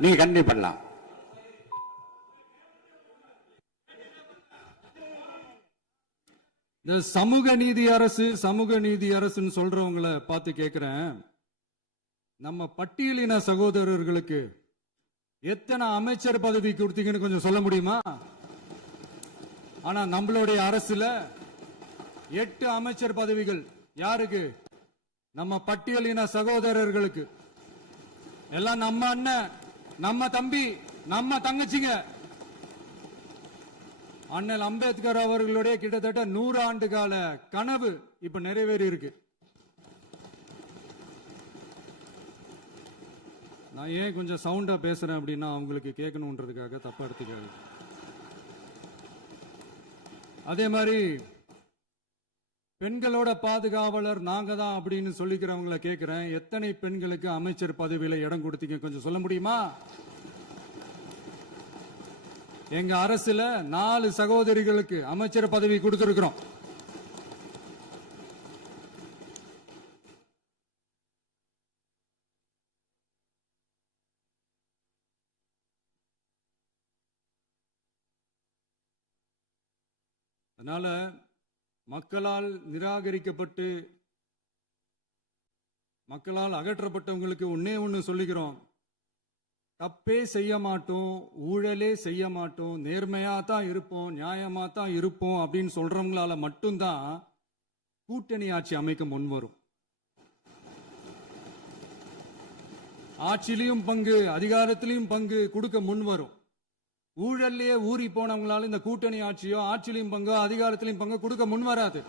நீங்க கண்டினியூ பண்ணலாம். இந்த சமூக நீதி அரசுன்னு சொல்றவங்களை பார்த்து கேட்கிறேன், நம்ம பட்டியலின சகோதரர்களுக்கு எத்தனை அமைச்சர் பதவி கொடுத்தீங்கன்னு கொஞ்சம் சொல்ல முடியுமா? ஆனா நம்மளுடைய அரசுல 8 அமைச்சர் பதவிகள் யாருக்கு? நம்ம பட்டியலின சகோதரர்களுக்கு. எல்லாம் நம்ம அண்ணன், நம்ம தம்பி, நம்ம தங்கச்சிங்க. அண்ணல் அம்பேத்கர் அவர்களுடைய கிட்டத்தட்ட 100 ஆண்டு கால கனவு இப்ப நிறைவேறி இருக்கு. நான் ஏன் கொஞ்சம் சவுண்டா பேசுறேன் அப்படின்னா அவங்களுக்கு கேட்கணுன்றதுக்காக தப்பா எடுத்துக்காது. அதே மாதிரி பெண்களோட பாதுகாவலர் நாங்க தான் அப்படின்னு சொல்லிக்கிறவங்களை கேட்கிறேன், எத்தனை பெண்களுக்கு அமைச்சர் பதவியில இடம் கொடுத்தீங்க கொஞ்சம் சொல்ல முடியுமா? எங்க அரசுல 4 சகோதரிகளுக்கு அமைச்சர் பதவி கொடுத்திருக்கிறோம். அதனால மக்களால் நிராகரிக்கப்பட்டு மக்களால் அகற்றப்பட்டவங்களுக்கு ஒன்னே ஒன்று சொல்லிக்கிறோம், தப்பே செய்ய மாட்டோம், ஊழலே செய்ய மாட்டோம், நேர்மையா தான் இருப்போம், நியாயமா தான் இருப்போம் அப்படின்னு சொல்றவங்களால மட்டும்தான் கூட்டணி ஆட்சி அமைக்க முன்வரும். ஆட்சியிலையும் பங்கு, அதிகாரத்திலையும் பங்கு கொடுக்க முன்வரும். ஊழல்லையே ஊறி போனவங்களால இந்த கூட்டணி ஆட்சியோ ஆட்சியிலையும் பங்கு அதிகாரத்திலையும் பங்கு கொடுக்க முன்வராது.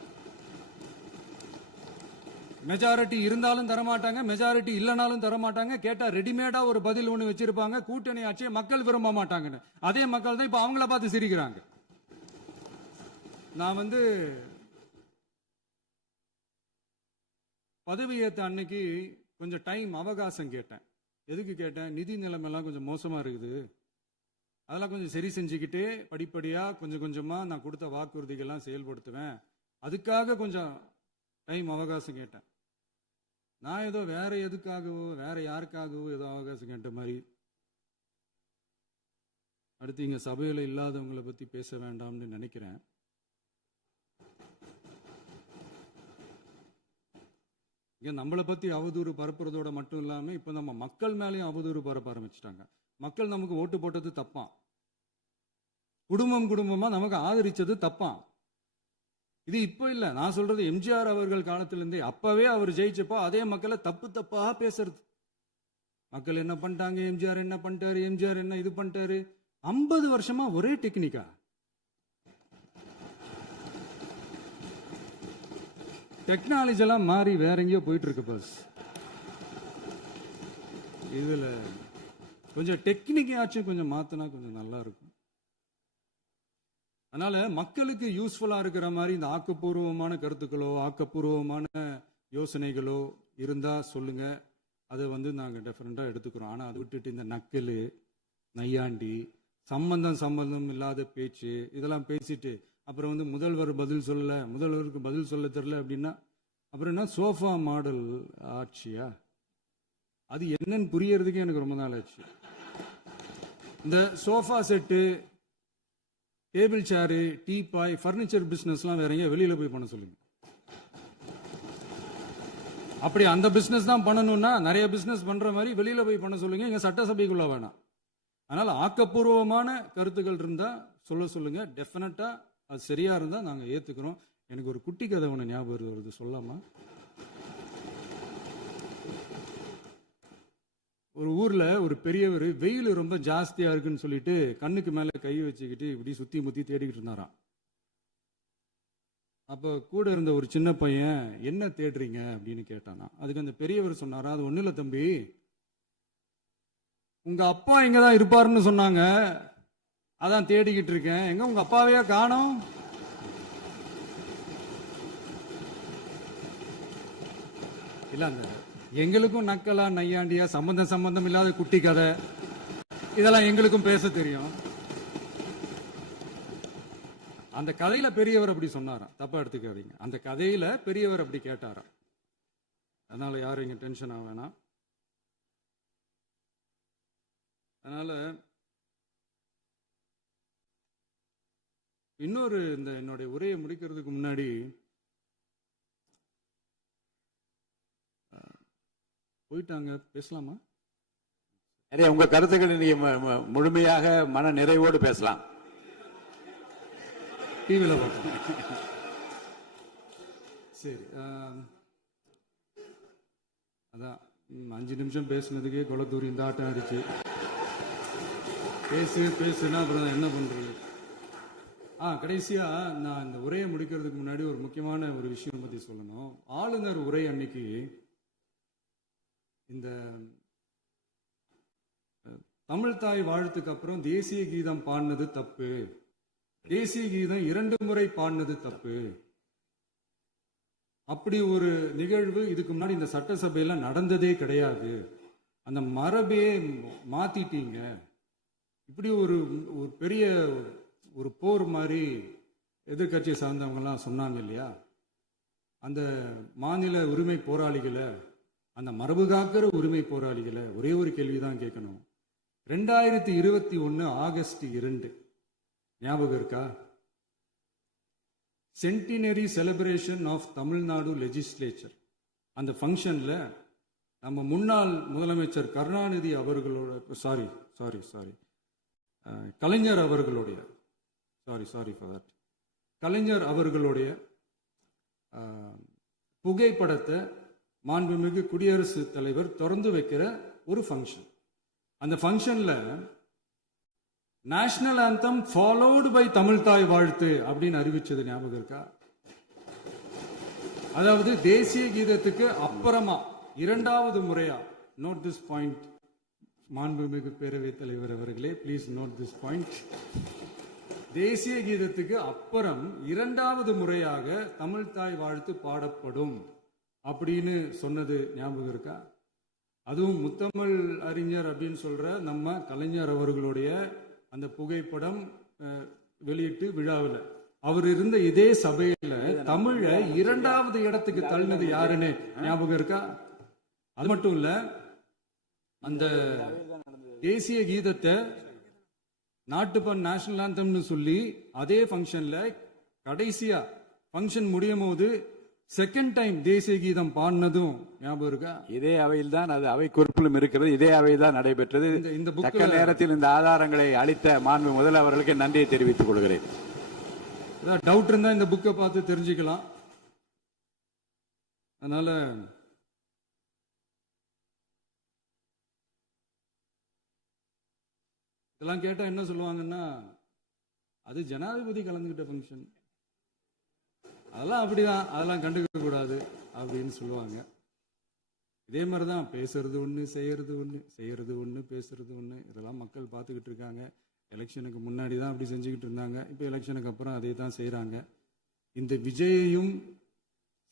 மெஜாரிட்டி இருந்தாலும் தரமாட்டாங்க, மெஜாரிட்டி இல்லைனாலும் தரமாட்டாங்க. கேட்டா ரெடிமேடா ஒரு பதில் ஒண்ணு வச்சிருப்பாங்க, கூட்டணி ஆட்சியை மக்கள் விரும்ப மாட்டாங்கன்னு. அதே மக்கள் தான் இப்ப அவங்கள பார்த்து சிரிக்கிறாங்க. நான் பதவியேற்ற அன்னைக்கு கொஞ்சம் டைம் அவகாசம் கேட்டேன். எதுக்கு கேட்டேன்? நிதி நிலைமைலாம் கொஞ்சம் மோசமா இருக்குது, அதெல்லாம் கொஞ்சம் சரி செஞ்சுக்கிட்டு படிப்படியா கொஞ்சம் கொஞ்சமா நான் கொடுத்த வாக்குறுதிகள்லாம் செயல்படுத்துவேன், அதுக்காக கொஞ்சம் டைம் அவகாசம் கேட்டேன். நான் ஏதோ வேற எதுக்காகவோ வேற யாருக்காகவோ ஏதோ அவகாசம் கேட்ட மாதிரி. அடுத்து இங்க சபையில இல்லாதவங்களை பத்தி பேச வேண்டாம்னு நினைக்கிறேன். இங்க நம்மளை பத்தி அவதூறு பரப்புறதோட மட்டும் இல்லாம இப்ப நம்ம மக்கள் மேலேயும் அவதூறு பரப்ப ஆரம்பிச்சிட்டாங்க. மக்கள் நமக்கு ஓட்டு போட்டது தப்பான், குடும்பம் குடும்பமா நமக்கு ஆதரிச்சது தப்பான். இது இப்ப இல்ல, நான் சொல்றது எம்ஜிஆர் அவர்கள் காலத்திலிருந்தே. அப்பவே அவர் ஜெயிச்சப்போ அதே மக்களை தப்பு தப்பா பேசுறது. மக்கள் என்ன பண்ணிட்டாங்க, எம்ஜிஆர் என்ன பண்ணிட்டாரு, எம்ஜிஆர் என்ன இது பண்ணிட்டாரு. 50 வருஷமா ஒரே டெக்னிக்கா. டெக்னாலஜி எல்லாம் மாறி வேற எங்கேயோ போயிட்டு இருக்கு பஸ். இதுல கொஞ்சம் டெக்னிக்காச்சும் கொஞ்சம் மாத்தினா கொஞ்சம் நல்லா இருக்கும். அதனால மக்களுக்கு யூஸ்ஃபுல்லா இருக்கிற மாதிரி இந்த ஆக்கப்பூர்வமான கருத்துக்களோ ஆக்கப்பூர்வமான யோசனைகளோ இருந்தா சொல்லுங்க, அதை நாங்க டெஃபரெண்டா எடுத்துக்கிறோம். ஆனா அதை விட்டுட்டு இந்த நக்கலு நையாண்டி சம்பந்தம் இல்லாத பேச்சு இதெல்லாம் பேசிட்டு அப்புறம் முதல்வர் பதில் சொல்லல, முதல்வருக்கு பதில் சொல்ல தெரியல அப்படின்னா அப்புறம் என்ன சோஃபா மாடல் ஆட்சியா? அது என்னன்னு புரியறதுக்கே எனக்கு ரொம்ப நாள் ஆச்சு. இந்த sofa set, table chair, teapoy, furniture பிசினஸ்லாம் வேற எங்க வெளியில போய் பண்ண சொல்லுங்க. அப்படி அந்த பிசினஸ் தான் பண்ணணும்னா நிறைய பிசினஸ் பண்ற மாதிரி வெளியில போய் பண்ண சொல்லுங்க, இங்க சட்டசபைக்குள்ள வேணாம். அதனால ஆக்கப்பூர்வமான கருத்துக்கள் இருந்தா சொல்லுங்க, டெஃபினட்டா அது சரியா இருந்தா நாங்க ஏத்துக்கிறோம். எனக்கு ஒரு குட்டி கதை ஒண்ணு ஞாபகம் வருது, சொல்லாமா? ஒரு ஊர்ல ஒரு பெரியவர் வெயில் ரொம்ப ஜாஸ்தியா இருக்குன்னு சொல்லிட்டு கண்ணுக்கு மேல கை வச்சுக்கிட்டு இப்படி சுத்தி முத்தி தேடிக்கிட்டு இருந்தாராம். அப்ப கூட இருந்த ஒரு சின்ன பையன் என்ன தேடுறீங்க அப்படின்னு கேட்டானா. அதுக்கு அந்த பெரியவர் சொன்னாரா, அது ஒண்ணு இல்ல தம்பி, உங்க அப்பா இங்கதான் இருப்பாருன்னு சொன்னாங்க, அதான் தேடிக்கிட்டு இருக்கேன், எங்க உங்க அப்பாவையா காணோம்? இல்ல அந்த எங்களுக்கும் நக்கலா நையாண்டியா சம்பந்தம் இல்லாத குட்டி கதை இதெல்லாம் எங்களுக்கும் பேச தெரியும். அந்த கதையில பெரியவர் அப்படி சொன்னாராம், தப்பா எடுத்துக்காதீங்க. அந்த கதையில பெரியவர் அப்படி கேட்டாராம். அதனால யாரும் இங்க டென்ஷன் ஆக வேணாம். அதனால இன்னொரு இந்த என்னுடைய உரையை முடிக்கிறதுக்கு முன்னாடி போயிட்டாங்க, பேசலாமா? உங்க கருத்துக்களை நீங்க முழுமையாக மன நிறைவோடு பேசலாம். டிவியில் பார்ப்போம். சரி, அதான் 5 நிமிஷம் பேசுனதுக்கே கொளத்தூரி இந்த ஆட்டம் அடிச்சு பேசுனா அப்புறம் என்ன பண்றது? கடைசியா நான் இந்த உரையை முடிக்கிறதுக்கு முன்னாடி ஒரு முக்கியமான ஒரு விஷயம் பத்தி சொல்லணும். ஆளுநர் உரை அன்னைக்கு இந்த தமிழ் தாய் வாழ்த்துக்கு அப்புறம் தேசிய கீதம் பாடினது தப்பு, தேசிய கீதம் 2 முறை பாடினது தப்பு, அப்படி ஒரு நிகழ்வு இதுக்கு முன்னாடி இந்த சட்டசபையில நடந்ததே கிடையாது, அந்த மரபே மாத்திட்டீங்க, இப்படி ஒரு பெரிய ஒரு போர் மாதிரி எதிர்கட்சியை சார்ந்தவங்கலாம் சொன்னாங்க இல்லையா? அந்த மாநில உரிமை போராளிகளை, அந்த மரபு காக்கிற உரிமை போராளிகளை ஒரே ஒரு கேள்விதான் கேட்கணும். 2021 ஆகஸ்ட் 2 ஞாபகம் இருக்கா? Centenary celebration of Tamil Nadu legislature. அந்த ஃபங்க்ஷன்ல நம்ம முன்னாள் முதலமைச்சர் கருணாநிதி அவர்களோட கலைஞர் அவர்களுடைய கலைஞர் அவர்களுடைய புகைப்படத்தை மாண்புமிகு குடியரசுத் தலைவர் திறந்து வைக்கிற ஒரு ஃபங்க்ஷன். அந்த ஃபங்க்ஷன்ல national anthem followed by Tamil Thai Vazhthu அப்படின்னு அறிவிச்சது ஞாபகம் இருக்கா? அதாவது தேசிய கீதத்துக்கு அப்புறமா இரண்டாவது முறையா, நோட் திஸ் பாயிண்ட் மாண்புமிகு பேரவைத் தலைவர் அவர்களே, ப்ளீஸ் நோட் திஸ் பாயிண்ட். தேசிய கீதத்துக்கு அப்புறம் இரண்டாவது முறையாக தமிழ் தாய் வாழ்த்து பாடப்படும் அப்படின்னு சொன்னது ஞாபகம் இருக்கா? அதுவும் முத்தமிழ் அறிஞர் அப்படின்னு சொல்ற நம்ம கலைஞர் அவர்களுடைய அந்த புகைப்படம் வெளியிட்டு விழாவில் அவர் இருந்த இதே சபையில தமிழ இரண்டாவது இடத்துக்கு தள்ளினது யாருன்னு ஞாபகம் இருக்கா? அது மட்டும் இல்ல, அந்த தேசிய கீதத்தை நாட்டுப்பண் நேஷனல் ஆந்தம்னு சொல்லி அதே ஃபங்க்ஷன்ல கடைசியா ஃபங்க்ஷன் முடியும் போது செகண்ட் டைம் தேசிய கீதம் பாடினதும் ஞாபகம் இருக்கா? இதே அவையில் தான், அது அவை குறிப்பிலும் இருக்கிறது, இதே அவையில் தான் நடைபெற்றது. இந்த தக்க நேரத்தில் இந்த ஆதாரங்களை அளித்த மாண்பு முதல்வர்களுக்கு நன்றியை தெரிவித்துக் கொள்கிறேன். டவுட் இருந்தா இந்த புக்கை பார்த்து தெரிஞ்சுக்கலாம். அதனால இதெல்லாம் கேட்டா என்ன சொல்லுவாங்கன்னா, அது ஜனாதிபதி கலந்துகிட்ட ஃபங்க்ஷன், அதெல்லாம் அப்படிதான், அதெல்லாம் கண்டுக்க கூடாது அப்படின்னு சொல்லுவாங்க. இதே மாதிரிதான் பேசுறது ஒண்ணு, செய்யறது ஒண்ணு, பேசுறது ஒண்ணு. இதெல்லாம் மக்கள் பார்த்துக்கிட்டு இருக்காங்க. எலெக்ஷனுக்கு முன்னாடி தான் அப்படி செஞ்சுக்கிட்டு இருந்தாங்க. இப்போ எலெக்ஷனுக்கு அப்புறம் அதே தான் செய்கிறாங்க. இந்த விஜயையும்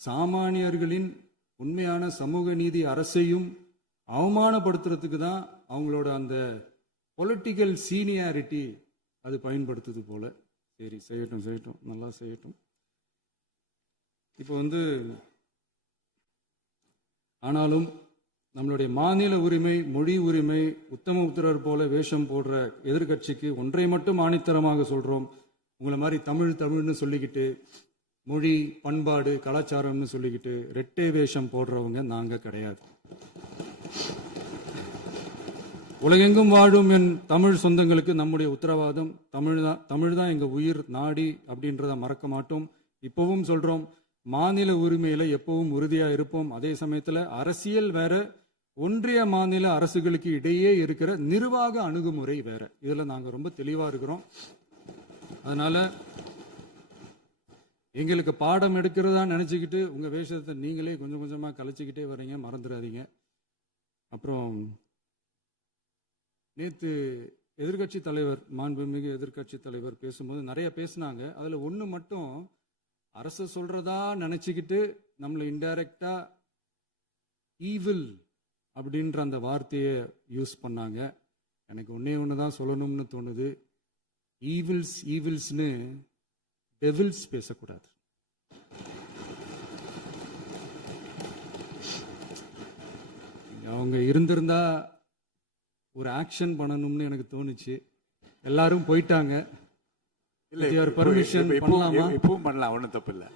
சாமானியர்களின் உண்மையான சமூக நீதி அரசையும் அவமானப்படுத்துறதுக்கு தான் அவங்களோட அந்த பொலிட்டிக்கல் சீனியாரிட்டி அது பயன்படுத்துது போல. சரி, செய்யட்டும், நல்லா செய்யட்டும். இப்போ ஆனாலும் நம்மளுடைய மாநில உரிமை, மொழி உரிமை, உத்தம உத்தரர் போல வேஷம் போடுற எதிர்கட்சிக்கு ஒன்றை மட்டும் ஆணித்தரமாக சொல்றோம். உங்களை மாதிரி தமிழ்னு சொல்லிக்கிட்டு, மொழி, பண்பாடு, கலாச்சாரம்னு சொல்லிக்கிட்டு ரெட்டை வேஷம் போடுறவங்க நாங்க கிடையாது. உலகெங்கும் வாழும் என் தமிழ் சொந்தங்களுக்கு நம்முடைய உத்தரவாதம் தமிழ் தான் எங்க உயிர் நாடி அப்படின்றத மறக்க மாட்டோம். இப்பவும் சொல்றோம், மாநில உரிமையில எப்பவும் உறுதியா இருப்போம். அதே சமயத்துல அரசியல் வேற, ஒன்றிய மாநில அரசுகளுக்கு இடையே இருக்கிற நிர்வாக அணுகுமுறை வேற. இதுல நாங்க ரொம்ப தெளிவா இருக்கிறோம். அதனால எங்களுக்கு பாடம் எடுக்கிறதா நினைச்சுக்கிட்டு உங்க வேஷத்தை நீங்களே கொஞ்சம் கொஞ்சமா கலைச்சிக்கிட்டே வர்றீங்க, மறந்துடாதீங்க. அப்புறம் நேத்து எதிர்கட்சி தலைவர், மாண்புமிகு எதிர்கட்சி தலைவர் பேசும்போது நிறைய பேசினாங்க. அதுல ஒண்ணு மட்டும் அரசு சொல்றதா நினைச்சுக்கிட்டு நம்மளை இன்டைரக்டா ஈவில் அப்படின்ற அந்த வார்த்தையை யூஸ் பண்ணாங்க. எனக்கு ஒண்ணு தான் சொல்லணும்னு தோணுது. ஈவில்ஸ்னு டெவில்ஸ் பேசக்கூடாது. அவங்க இருந்திருந்தா ஒரு ஆக்ஷன் பண்ணணும்னு எனக்கு தோணுச்சு. எல்லாரும் போயிட்டாங்க. பர்மிஷன் பண்ணலாமா? இப்பவும் பண்ணலாம், ஒன்றும் தப்பு இல்லை.